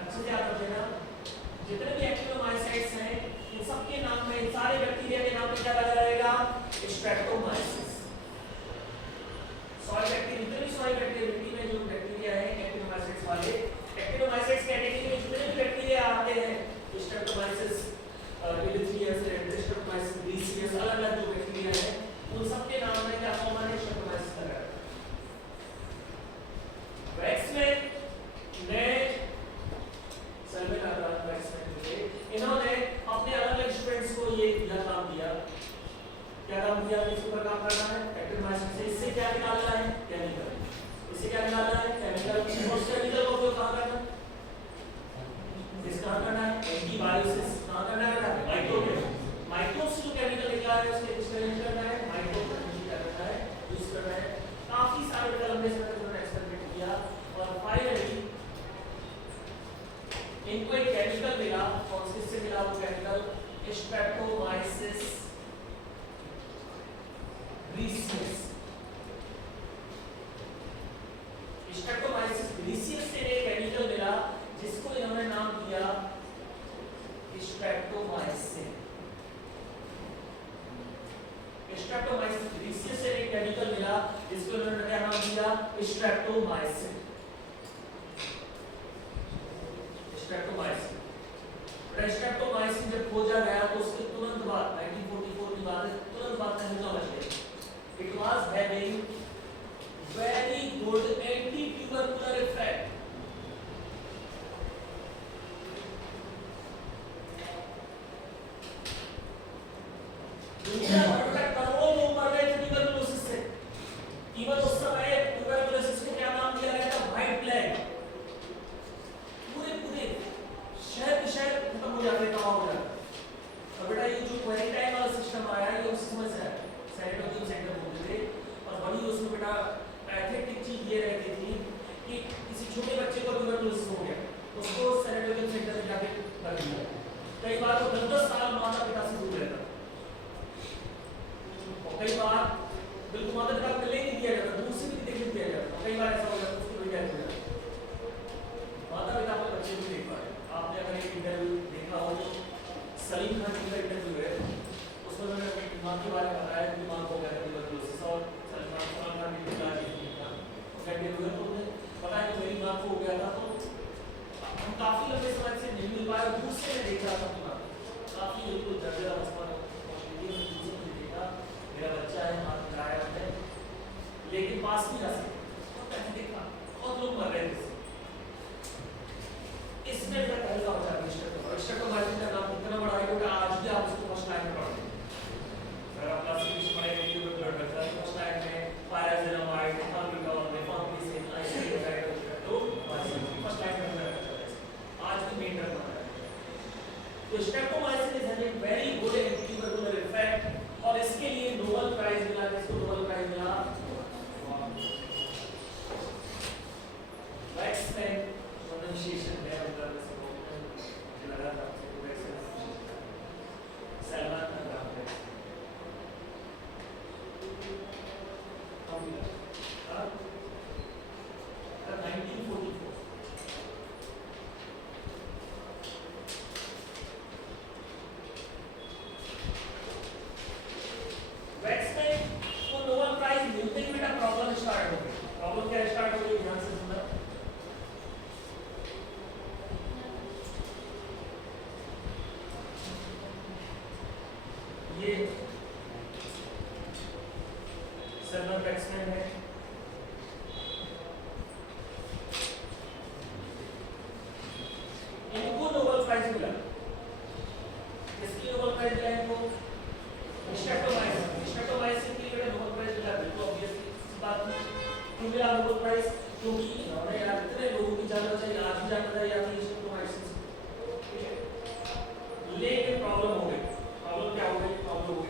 अच्छे से याद रखिएगा, जितने भी एक्टिनोमाइसेट्स हैं इन सबके नाम में, इन सारे बैक्टीरिया के नाम में क्या लगा रहेगा? स्ट्रेप्टोमाइसिस। सॉइल बैक्टीरिया, जितने भी सॉइल बैक्टीरिया मिट्टी में जो बैक्टीरिया है एक्टिनोमाइसेट्स वाले, एक्टिनोमाइसेट्स कैटेगरी में जितने भी बैक्टीरिया आते हैं स्ट्रेप्टोमाइसिस, इलिथियस, स्ट्रेप्टोमाइसिस ग्रीसियस, अलग-अलग जो बैक्टीरिया है उन सब के नाम में क्या कॉमन है? स्ट्रेप्टोमाइसिस लगा है। वैक्समैन ने सल्वेनारा वैक्समैन ने इन्होंने अपने अलग-अलग स्टूडेंट्स को ये दिया काम दिया, क्या काम दिया? इसके ऊपर काम करना है एक्टिनोमाइसिस से। इससे क्या निकालना है? केमिकल। इससे क्या निकालना है? केमिकल। उस केमिकल को उपयोग कहां करना है? इसका करना है एंटीबायोसिस। कहां करना है बेटा? माइक्रोब। माइक्रोब से जो केमिकल निकला है उसके एक्सपेरिमेंट करना है, माइक्रोब क्या करना है? यूज करना है। काफी सारे बेटा लंबे समय तक उन्होंने एक्सपेरिमेंट किया और फाइनली इनको एक केमिकल मिला। कौन से मिला वो केमिकल? स्ट्रेप्टोमाइसिस ग्रीसियस। स्ट्रेप्टोमाइसिस ग्रीसियस से एक केमिकल मिला जिसको इन्होंने नाम दिया स्ट्रेप्टोमाइसिन। स्ट्रेप्टोमाइसिस ग्रीसियस से एक केमिकल मिला जिसको इन्होंने क्या नाम दिया? स्ट्रेप्टोमाइसिन। स्ट्रेप्टोमाइसिन जब खोजा गया तो उसके तुरंत बाद 1944 की बात है, तुरंत बाद में समझ गए it was having very good anti tubercular effect. दुनिया भर में करोड़ों लोग मर गए थे ट्यूबरकुलोसिस से। इवन उस समय ट्यूबरकुलोसिस को क्या नाम दिया गया था? White plague. पूरे शहर खत्म हो जाते, तबाह हो जाते। और बेटा ये जो क्वारंटाइन वाला सिस्टम आया है ये उस समय से है, सैनिटोरियम सेंटर बोलते थे। और बड़ी उसमें बेटा एथेटिक चीज ये रहती थी कि किसी छोटे बच्चे को ट्यूबरकुलोसिस हो गया उसको सैनिटोरियम सेंटर में जाके कर दिया। कई बार तो 10-10 साल माता पिता से दूर रहता, और कई बार बिल्कुल माता पिता को ले नहीं दिया जाता, दूर से भी देखने दिया जाता। कई बार ऐसा हो जाता उसकी वजह से माता पिता अपने बच्चे को देख पाए। आपने अगर एक इंटरव्यू देखा हो तो सलीम खान जी का इंटरव्यू है, उसमें उन्होंने अपनी माँ के बारे में बताया कि माँ को हो गया था ट्यूबरकुलोसिस और सलमान खान भी इलाज नहीं था। कहते हुए तो उन्हें पता है कि मेरी माँ को हो गया था, तो हम काफी लंबे समय से नहीं मिल पाए। दूर से मैं देख रहा था अपनी माँ काफी बिल्कुल दर्जा अवस्था में पहुंच गई थी। दूर से देखा मेरा बच्चा है, हाथ मिलाया हमने, लेकिन पास नहीं आ सके। और मैंने देखा बहुत लोग मर रहे थे इसमें। मेरा पहला हो जाता है स्ट्रेप्टोमाइसिस का नाम इतना बड़ा है कि आज भी आप उसको फर्स्ट लाइन में पढ़ते हैं। अगर आप क्लासिफिकेशन पढ़ेंगे तो ब्लड प्रेशर फर्स्ट लाइन में पायराजिनामाइड, थर्मिडोल, रिफॉर्मिसिन, आइसोलेट तो फर्स्ट लाइन में रहता है। आज भी मेन रखना है। तो streptomycin is having very good antitubercular effect और इसके लिए नोबेल प्राइज मिला। किसको नोबेल प्राइज मिला? सल्फरपेक्समेन है, इनको नोबेल प्राइज मिला। किसकी नोबेल प्राइज मिला इनको? स्ट्रेप्टोमाइसिन के लिए नोबेल प्राइज मिला। बिल्कुल ऑब्वियसली इस बात में क्यों मिला नोबेल प्राइज? क्योंकि इन्होंने यार इतने लोगों की जान बचाई, आज भी जान बचाई जाती है स्ट्रेप्टोमाइसिन से। लेकिन प्रॉब्लम हो गई। प्रॉब्लम क्या हो गई? प्रॉब्लम हो गई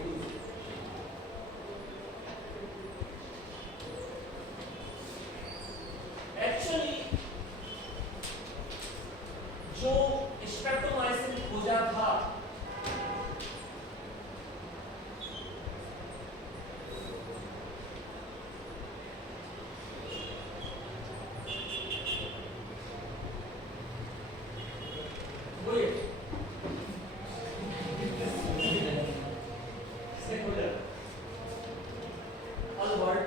एक्चुअली जो स्ट्रेप्टोमाइसिन खोजा था वो ये अल्बर्ट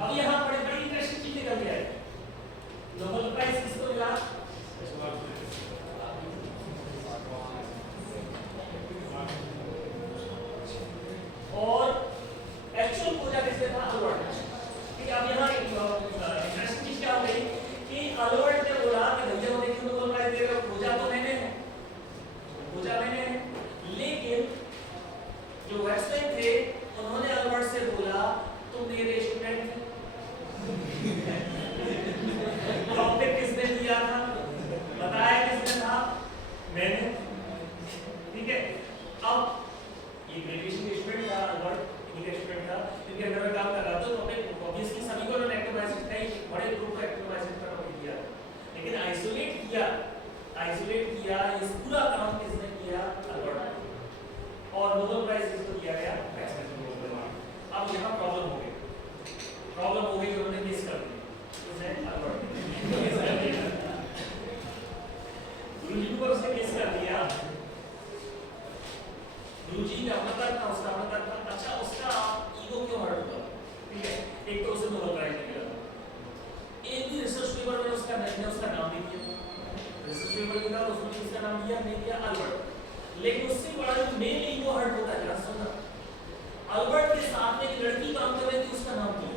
अब यहाँ बड़ी इंटरेस्टिंग चीज निकल गया है। नोबेल प्राइज किसको मिला? और एक्चुअल खोजा किसने था? अल्बर्ट। ठीक है, अब यहाँ इंटरेस्टिंग चीज क्या हो गई कि अल्बर्ट ने बोला कि भैया मुझे क्यों नोबेल प्राइज दे रहे हो? खोजा तो मैंने है, खोजा मैंने है। लेकिन जो वेस्टलैंड थे उन्होंने अल्बर्ट से बोला तुम मेरे स्टूडेंट थे। टॉपिक किसने दिया था? बताया किसने था? मैंने। ठीक है, अब ये ग्रेजुएशन के स्टूडेंट था अल्बर्ट, इनके स्टूडेंट था, इनके अंदर में काम कर रहा था। तो ऑब्वियसली सभी को उन्होंने एक्टिवाइजेशन का एक बड़े ग्रुप का एक्टिवाइजेशन का टॉपिक दिया, लेकिन आइसोलेट किया इस पूरा काम किसने किया? अल्बर्ट। और नोबेल प्राइज इसको दिया गया पैक्समैन को। अब यहाँ प्रॉब्लम हो गई कि उन्होंने मिस कर दिया। उसने अल्बर्ट गुरुजी को उसने मिस कर दिया। गुरुजी का मतलब था, उसका मतलब था अच्छा उसका ईगो क्यों हर्ट हुआ? ठीक है, एक तो उसे नोबेल प्राइज मिला, एक भी रिसर्च पेपर में उसका नाम नहीं दिया। रिसर्च पेपर लिखा तो उसमें किसका नाम दिया? नहीं दिया, अल्बर्ट। लेकिन उससे बड़ा जो मेन ईगो हर्ट होता है, सुनना, अल्बर्ट के साथ में एक लड़की काम कर रही थी, उसका नाम क्या?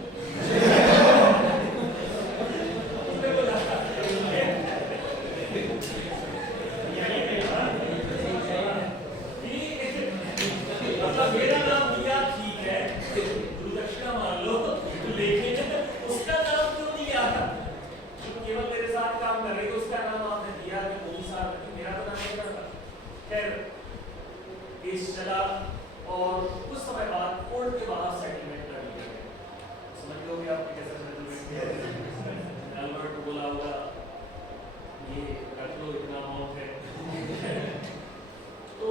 उसने बोला मतलब मेरा नाम दिया ठीक है, गुरुदक्षिणा मान लो, लेकिन उसका नाम क्यों दिया? केवल मेरे साथ काम कर रही थी, उसका नाम आपने दिया कि मोदी साहब, मेरा तो नाम नहीं करता। खैर केस चला और कुछ समय बाद कोर्ट के बाहर सेटलमेंट कर लिया गया। समझ लो कि आपने कैसे सेटलमेंट किया? अल्बर्ट को बोला होगा ये रख लो, इतना अमाउंट है। तो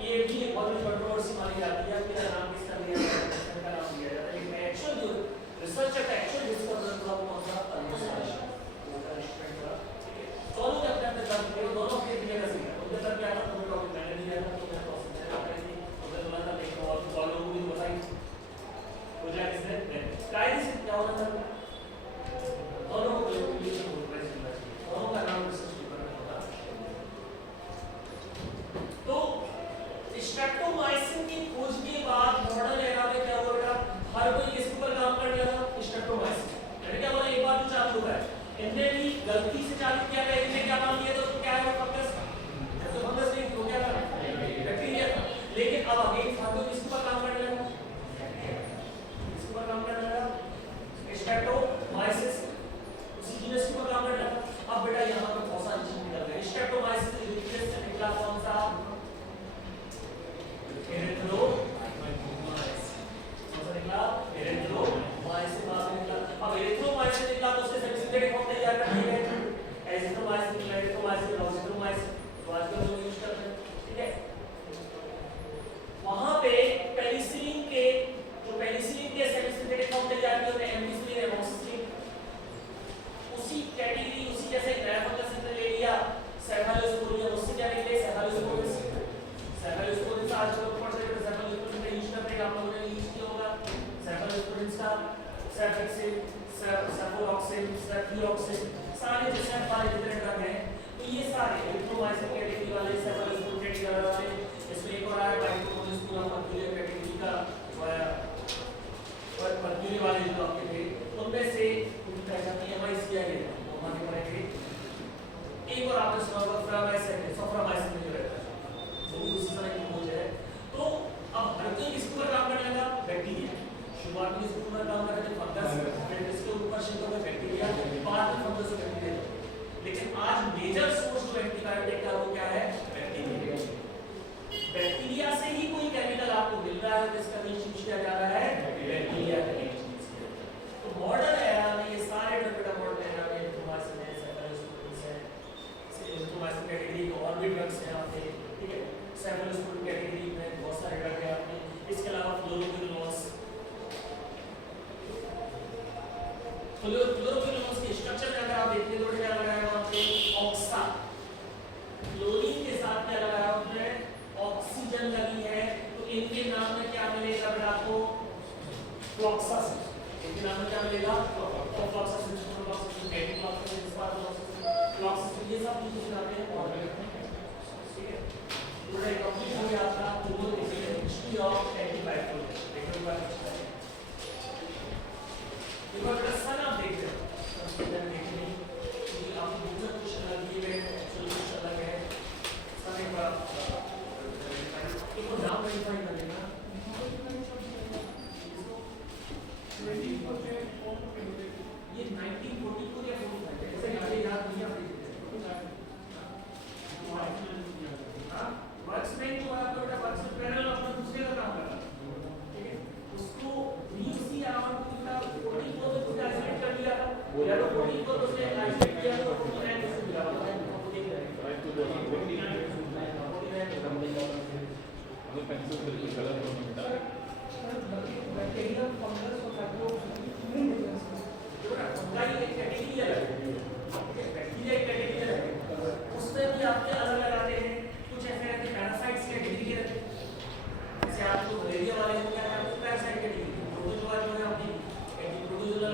ये भी एक बहुत बड़ी कंट्रोवर्सी मानी जाती है कि नाम किसका दिया जाता है, का नाम दिया जाता है। लेकिन एक्चुअल जो रिसर्चर का एक्चुअल जिसका मतलब था वो कौन था? Albert Einstein. दोनों ने अपने साथ किया, दोनों के दिए का सीखा। उनके साथ क्या था? तो टॉपिक मैंने दिया था, तो मैं प्रोसेस कर रही थी, उधर बोला था लेकिन और फॉलो भी बताई हो जाए इसने कायदे से क्या होना था? दोनों को कोलैबोरेशन हो प्राइस मिलना चाहिए, दोनों का नाम रिसर्च पेपर में होगा। तो स्ट्रेप्टोमाइसिन की खोज के बाद मॉडर्न एरा में क्या हुआ बेटा? हर कोई किसके ऊपर काम करने लगा? स्ट्रेप्टोमाइसिन। यानी क्या बोला, एक बार तो चालू होगा, इनने भी गलती से चालू किया गया, इनने क्या नाम दिया था? उसको क्या है? फंगस। तो फंगस नहीं हो गया था, बैक्टीरिया था। लेकिन अब अगेन फादो किसके ऊपर काम करने लगा? किसके ऊपर काम करने लगा? स्ट्रेप्टोमाइसिस, उसी जीनस के ऊपर काम करने लगा। अब बेटा यहाँ पे बहुत सारी चीज निकल गई। स्ट्रेप्टोमाइसिस यूनिवर्स से निकला कौन सा? एरिथ्रोमाइसिस। कौन सा निकला? एरिथ्रोमाइसिस निकला। अब एरिथ्रोमाइसिस निकला तो उसके सिंथेटिक फॉर्म तैयार कर दिए गए। एजिथ्रोमाइसिन, एरिथ्रोमाइसिन, ऑक्सीथ्रोमाइसिन, तो आजकल लोग यूज करते हैं। ठीक है, वहां पे पेनिसिलिन के सिंथेटिक फॉर्म तैयार किए होते हैं, एम्पिसिलिन, एमोक्सिसिलिन। उसी कैटेगरी, उसी जैसे नया फंगस ले लिया सेफालोस्पोरियम, उससे क्या निकले? सेफालोस्पोरिस। सेफालोस्पोरिस आजकल ऊपर से सेफालोस्पोरिस का यूज करते हैं, आप लोगों ने यूज किया होगा सेफालोस्पोरिस का। सेफेक्सिन, सेफोरॉक्सिन, सेफ्यूरॉक्सिन, सारे जितने ड्रग हैं, तो ये सारे एरिथ्रोमाइसिन कैटेगरी वाले, सेफलोस्पोरिन कैटेगरी वाले, इसमें एक और आया बाइकोमोलिस पूरा मर्क्यूरिया कैटेगरी का और मर्क्यूरी वाले जो आपके थे उनमें से कुछ पहचान MICI है वो हमारे पढ़ेंगे। एक और आपने सुना होगा फ्रामाइसिन है, सफ्रामाइसिन में जो रहता है वो भी उसी तरह की खोज है। तो अब हर कोई किसके ऊपर काम करने लगा? बैक्टीरिया। शुरुआत में किसके ऊपर काम कर रहे थे? फंगस, फिर इसके ऊपर शिफ्ट हो गए बैक्टीरिया, बाद में फंगस और बैक्टीरिया। लेकिन आज मेजर सोर्स जो एंटीबायोटिक का वो क्या है? बैक्टीरिया। बैक्टीरिया से ही कोई केमिकल आपको मिल रहा है जिसका यूज किया जा रहा है बैक्टीरिया का यूज। तो मॉडर्न एरा में ये सारे ड्रग मॉडर्न एरा में एरिथ्रोमाइसिन है, सेफलोस्पोरिन है, एरिथ्रोमाइसिन कैटेगरी के और भी ड्रग्स हैं आपके, ठीक है। सेफलोस्पोरिन कैटेगरी में बहुत सारे ड्रग हैं आपके। इसके अलावा फ्लोरोक्विनोलोस के स्ट्रक्चर में अगर आप देखिए तो क्या लगाया हुआ है? ऑक्सा। क्लोरीन के साथ क्या लगाया हुआ है? ऑक्सीजन लगी है। तो इनके नाम में क्या मिलेगा बेटा आपको? फ्लॉक्सासिन। इनके नाम में क्या मिलेगा? फ्लॉक्सासिन, फ्लॉक्सासिन, एंटीफ्लॉक्सासिन, फ्लॉक्सासिन, ये सब चीजें आते हैं और ठीक है। पूरा कंप्लीट हो गया आपका पूर्ण हिस्ट्री ऑफ एंटीबायोटिक। देखो बात एक बार बेटा सन आप देख रहे हो, सन देखने कि आप दूसरा क्वेश्चन दिए गए एक्चुअली कुछ अलग है। सन एक बार इसको नाम वेरीफाई कर लेना। ये 1944 या 45 ऐसे मुझे याद नहीं आ रही है। वर्क्समैन जो है आपका बेटा वर्क्समैन पैनल अपना दूसरे का काम कर रहा है, ठीक है। उसको यूसी अराउंड 44 में कुछ आइसोलेट कर लिया था, या तो 44 को उसने आइसोलेट किया तो 49 से मिला हुआ है। पेंसिल बिल्कुल गलत हो सकता है। बैक्टीरिया फंगस और फंगाई एक कैटेगरी है, बैक्टीरिया एक कैटेगरी है। उसमें भी आपके अलग अलग आते हैं। कुछ ऐसे रहते हैं पैरासाइट्स कैटेगरी के रहते हैं, जैसे आप जो मलेरिया वाले हो गए आपको पैरासाइट कैटेगरी, प्रोटोजोआ जो है आपकी प्रोटोजोआ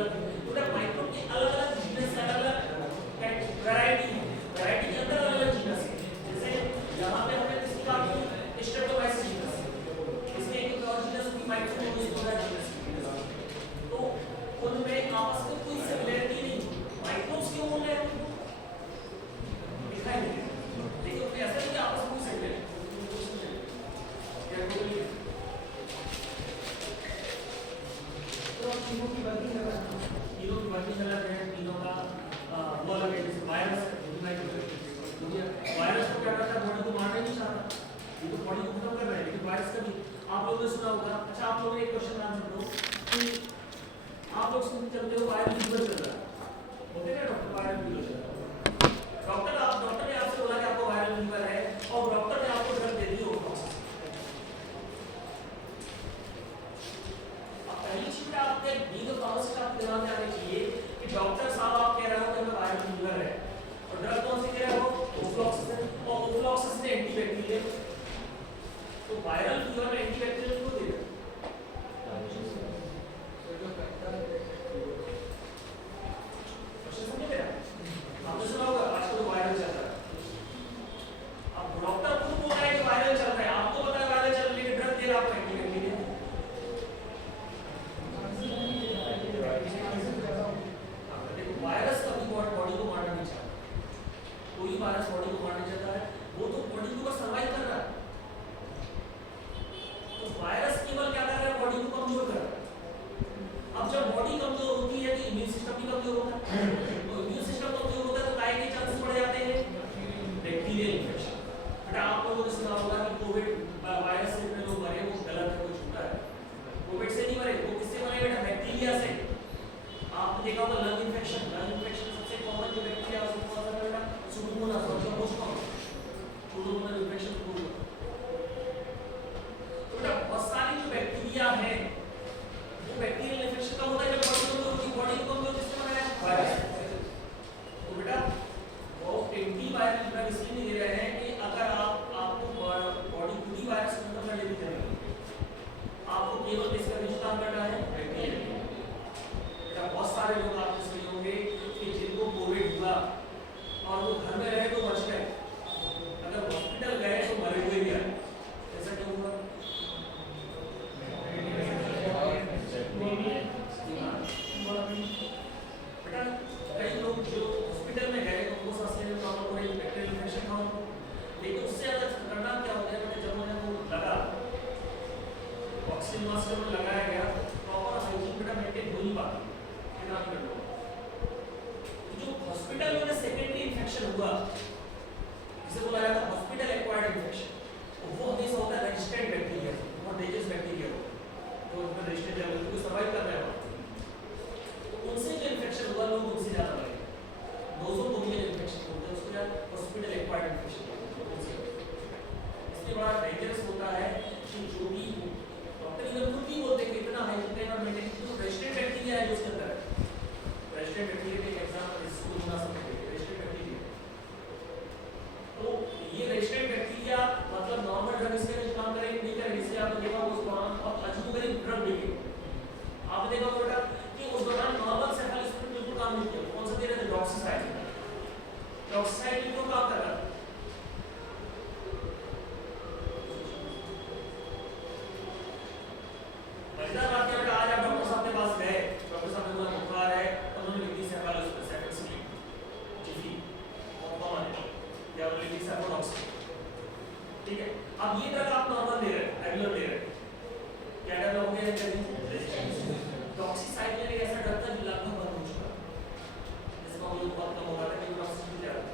पूरा माइक्रोब के अलग अलग जीनस अलग अलग वैरायटी है। वैरायटी के अंदर अलग अलग जीनस है। जैसे यहाँ पे हमने किसकी बात की? Streptomyces genus. इसमें एक और जीनस की माइक्रोबोस्पोरा जीनस। तो उनमें आपस में कोई सिमिलरिटी नहीं, माइक्रोब्स क्यों बोल रहे हैं दिखाई नहीं, लेकिन उनमें ऐसा नहीं कि आपस में कोई सिमिलरिटी। तो तीनों की वर्किंग अलग है, तीनों का वो अलग है। जैसे वायरस को क्या करता है? बॉडी को मारना नहीं चाहता, ये तो बॉडी को खत्म कर रहा है, लेकिन वायरस का भी आप लोगों ने सुना होगा। अच्छा आप लोगों ने एक क्वेश्चन आंसर दो कि आप लोग सुन चलते हो वायरल फीवर चल रहा है, होते हैं डॉक्टर वायरल फीवर चल रहा है। डॉक्टर ने आपसे बोला कि आपको वायरल फीवर है और डॉक्टर ने आपको ड्रग दे दी हो। अब पहली चीज आपके बीइंग अ फार्मासिस्ट आपके दिमाग में आनी चाहिए कि डॉक्टर साहब आप कह रहे हो कि हमें वायरल फीवर है और ड्रग कौन सी दे रहे हो? ओफ्लॉक्सासिन, और ओफ्लॉक्सासिन एंटीबैक्टीरियल। तो वायरल फीवर में एंटीबैक्टीरियल को दे रहे हो। क्वेश्चन समझ में आ रहा है? इसलिए बड़ा डेंजरस होता है कि जो भी डॉक्टर इधर खुद ही बोलते हैं कि इतना हाइजीन और मेंटेन तो रेजिस्टेंट बैक्टीरिया है जो उसके अंदर है। रेजिस्टेंट बैक्टीरिया के एग्जांपल इसको होना समझेंगे रेजिस्टेंट बैक्टीरिया। तो ये रेजिस्टेंट बैक्टीरिया मतलब नॉर्मल ड्रग इसके लिए काम करेंगे नहीं करेंगे, इसलिए आपने देखा उस दौरान और अजूबरी ड्रग देंगे। आपने देखा बेटा कि उस दौरान नॉर्मल सेफालिस्पिन बिल्कुल काम नहीं किया। कौन सा दे रहे थे? डॉक्सीसाइक्लिन। डॉक्सीसाइक्लिन क्यों काम कर रहा है? मजेदार बात क्या बेटा, आज आप डॉक्टर साहब के पास गए, डॉक्टर साहब ने बोला बुखार है, उन्होंने लिख दी सेफालिस्पिन सेफेक्सिलिन जीपी कॉमन है या उन्होंने लिख दी सेफोडॉक्सिन। ठीक है, अब ये ड्रग आप नॉर्मल दे रहे हैं, रेगुलर दे रहे हैं, क्या डेवलप हो गया है? डॉक्सीसाइक्लिन एक ऐसा ड्रग था जो लगभग बंद हो चुका है, जिसका वो बहुत कम हो रहा था कि डॉक्सीसाइक्लिन जा रहा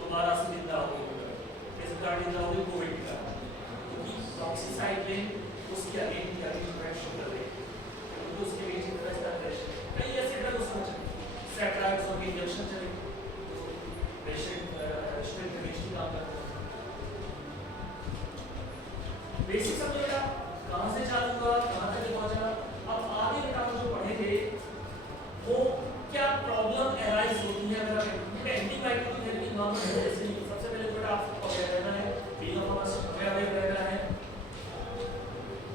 दोबारा से जिंदा हो गई, जैसे कार्ड जिंदा हो गई कोविड का, क्योंकि डॉक्सीसाइक्लिन उसकी अगेन की अगेन इंटरेक्शन कर रही है, क्योंकि उसके बीच इंटरेस्ट इंटरेक्शन कई ऐसे ड्रग उसमें चले, सेट्राइक्सोन के इंजेक्शन चले, पेशेंट स्ट्रेट रिलीज काम करते हैं। बेसिक समझेगा कहां से चालू हुआ, कहां तक पहुंचा। अब आगे बेटा हम जो पढ़ेंगे वो क्या प्रॉब्लम एराइज होती है अगर एंटीबायोटिक थेरेपी नॉर्मल है। जैसे सबसे पहले बेटा आपको अवेयर रहना है, बीइंग ऑफ अवेयर रहना है।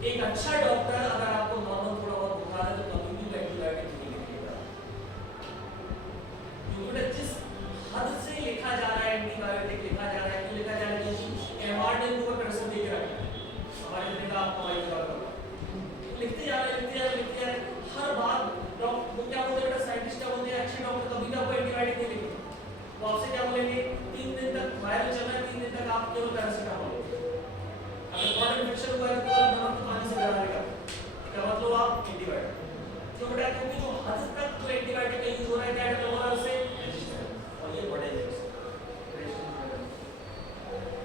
एक अच्छा डॉक्टर अगर आपको नॉर्मल थोड़ा बहुत बुखार है तो कभी भी एंटीबायोटिक नहीं लिखेगा, क्योंकि जिस हद से लिखा जा रहा है एंटीबायोटिक लिखा जा रहा है, क्यों लिखा जा रहा है? क्योंकि एमआरएन को प्रेशर दे के रखा है हमारे दिन का आपको वही जवाब होगा, लिखते जा रहे हर बात। डॉक्टर वो क्या बोलते हैं बेटा, साइंटिस्ट क्या बोलते हैं, अच्छे डॉक्टर कभी भी आपको एंटीबायोटिक नहीं लिखेंगे, वो आपसे क्या बोलेंगे 3 दिन तक वायरल चल रहा है, 3 दिन तक आप केवल पैरासिटामोल लो। अगर कॉर्ड इन्फेक्शन हुआ है तो केवल नमक पानी से गला लेगा, क्या मतलब आप एंटीबायोटिक क्यों बेटा? क्योंकि जो हद तक जो एंटीबायोटिक का यूज हो रहा है क्या डेवलप हो रहा है उससे रेजिस्टेंस, और ये बढ़ेगा।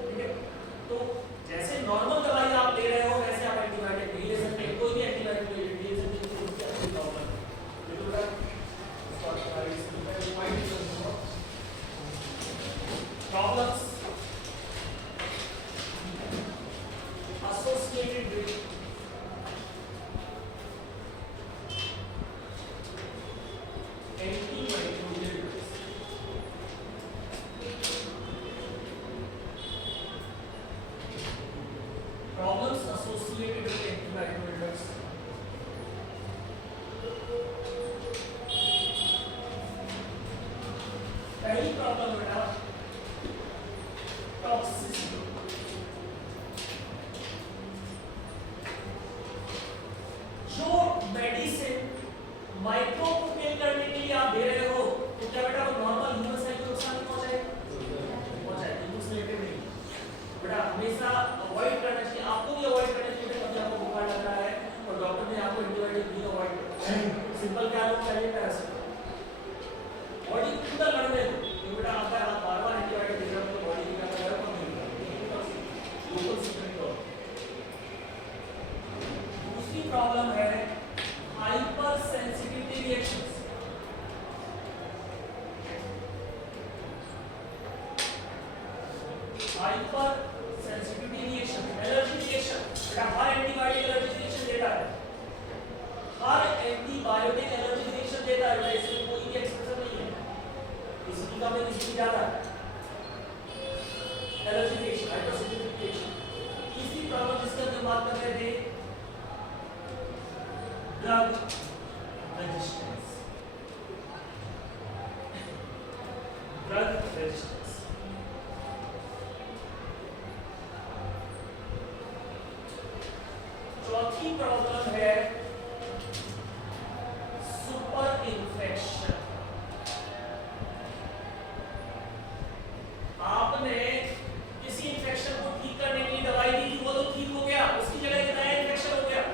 ठीक है, तो जैसे नॉर्मल दवाई आप ले रहे हो वैसे आप एंटीबायोटिक नहीं ले सकते, कोई भी एंटीबायोटिक ले लीजिए जैसे कि उसकी अपनी प्रॉब्लम है। ये तो बेटा problems associated with antimicrobial drugs. Problems associated with antimicrobial drugs. पहली प्रॉब्लम बेटा टॉक्सिसिटी। जो मेडिसिन माइक्रो को किल करने के लिए आप दे रहे हो तो क्या बेटा वो नॉर्मल ह्यूमन सेल को नुकसान नहीं पहुंचाएगा? उससे रिलेटेड नहीं बेटा, हमेशा अवॉइड करना चाहिए, आपको भी अवॉइड करना चाहिए। कभी आपको बुखार लग रहा है और डॉक्टर ने आपको एंटीबायोटिक दी, अवॉइड करो। सिंपल क्या लो, पहले पैरासिटामोल, बॉडी खुद लड़ने दो। तो बेटा अगर आप बार-बार एंटीबायोटिक दे रहे हो तो बॉडी का क्या कम नहीं होगा, लोकल सिस्टम को। दूसरी प्रॉब्लम है hyper sensitivity reactions. Hyper sensitivity reaction, allergy reaction. बेटा हर एंटीबायोटिक एलर्जी रिएक्शन देता है, हर एंटीबायोटिक एलर्जी रिएक्शन देता है बेटा, इसमें कोई भी एक्सेप्शन नहीं है, किसी का में किसी ज्यादा allergy reaction, hyper sensitivity reaction. तीसरी प्रॉब्लम जिसकी हम बात कर रहे थे ड्रग रेजिस्टेंस। ड्रग रेजिस्टेंस चौथी प्रॉब्लम है सुपर इन्फेक्शन। आपने किसी इन्फेक्शन को ठीक करने के लिए दवाई दी थी, वो तो ठीक हो गया, उसकी जगह एक नया इन्फेक्शन हो गया,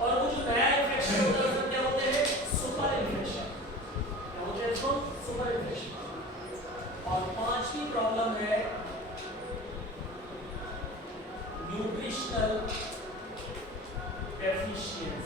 और वो जो नया इन्फेक्शन होता है क्या होते हैं? Super infection. क्या होते हैं इसको? Super infection. और पांचवी प्रॉब्लम है न्यूट्रिशनल डेफिशिएंसी।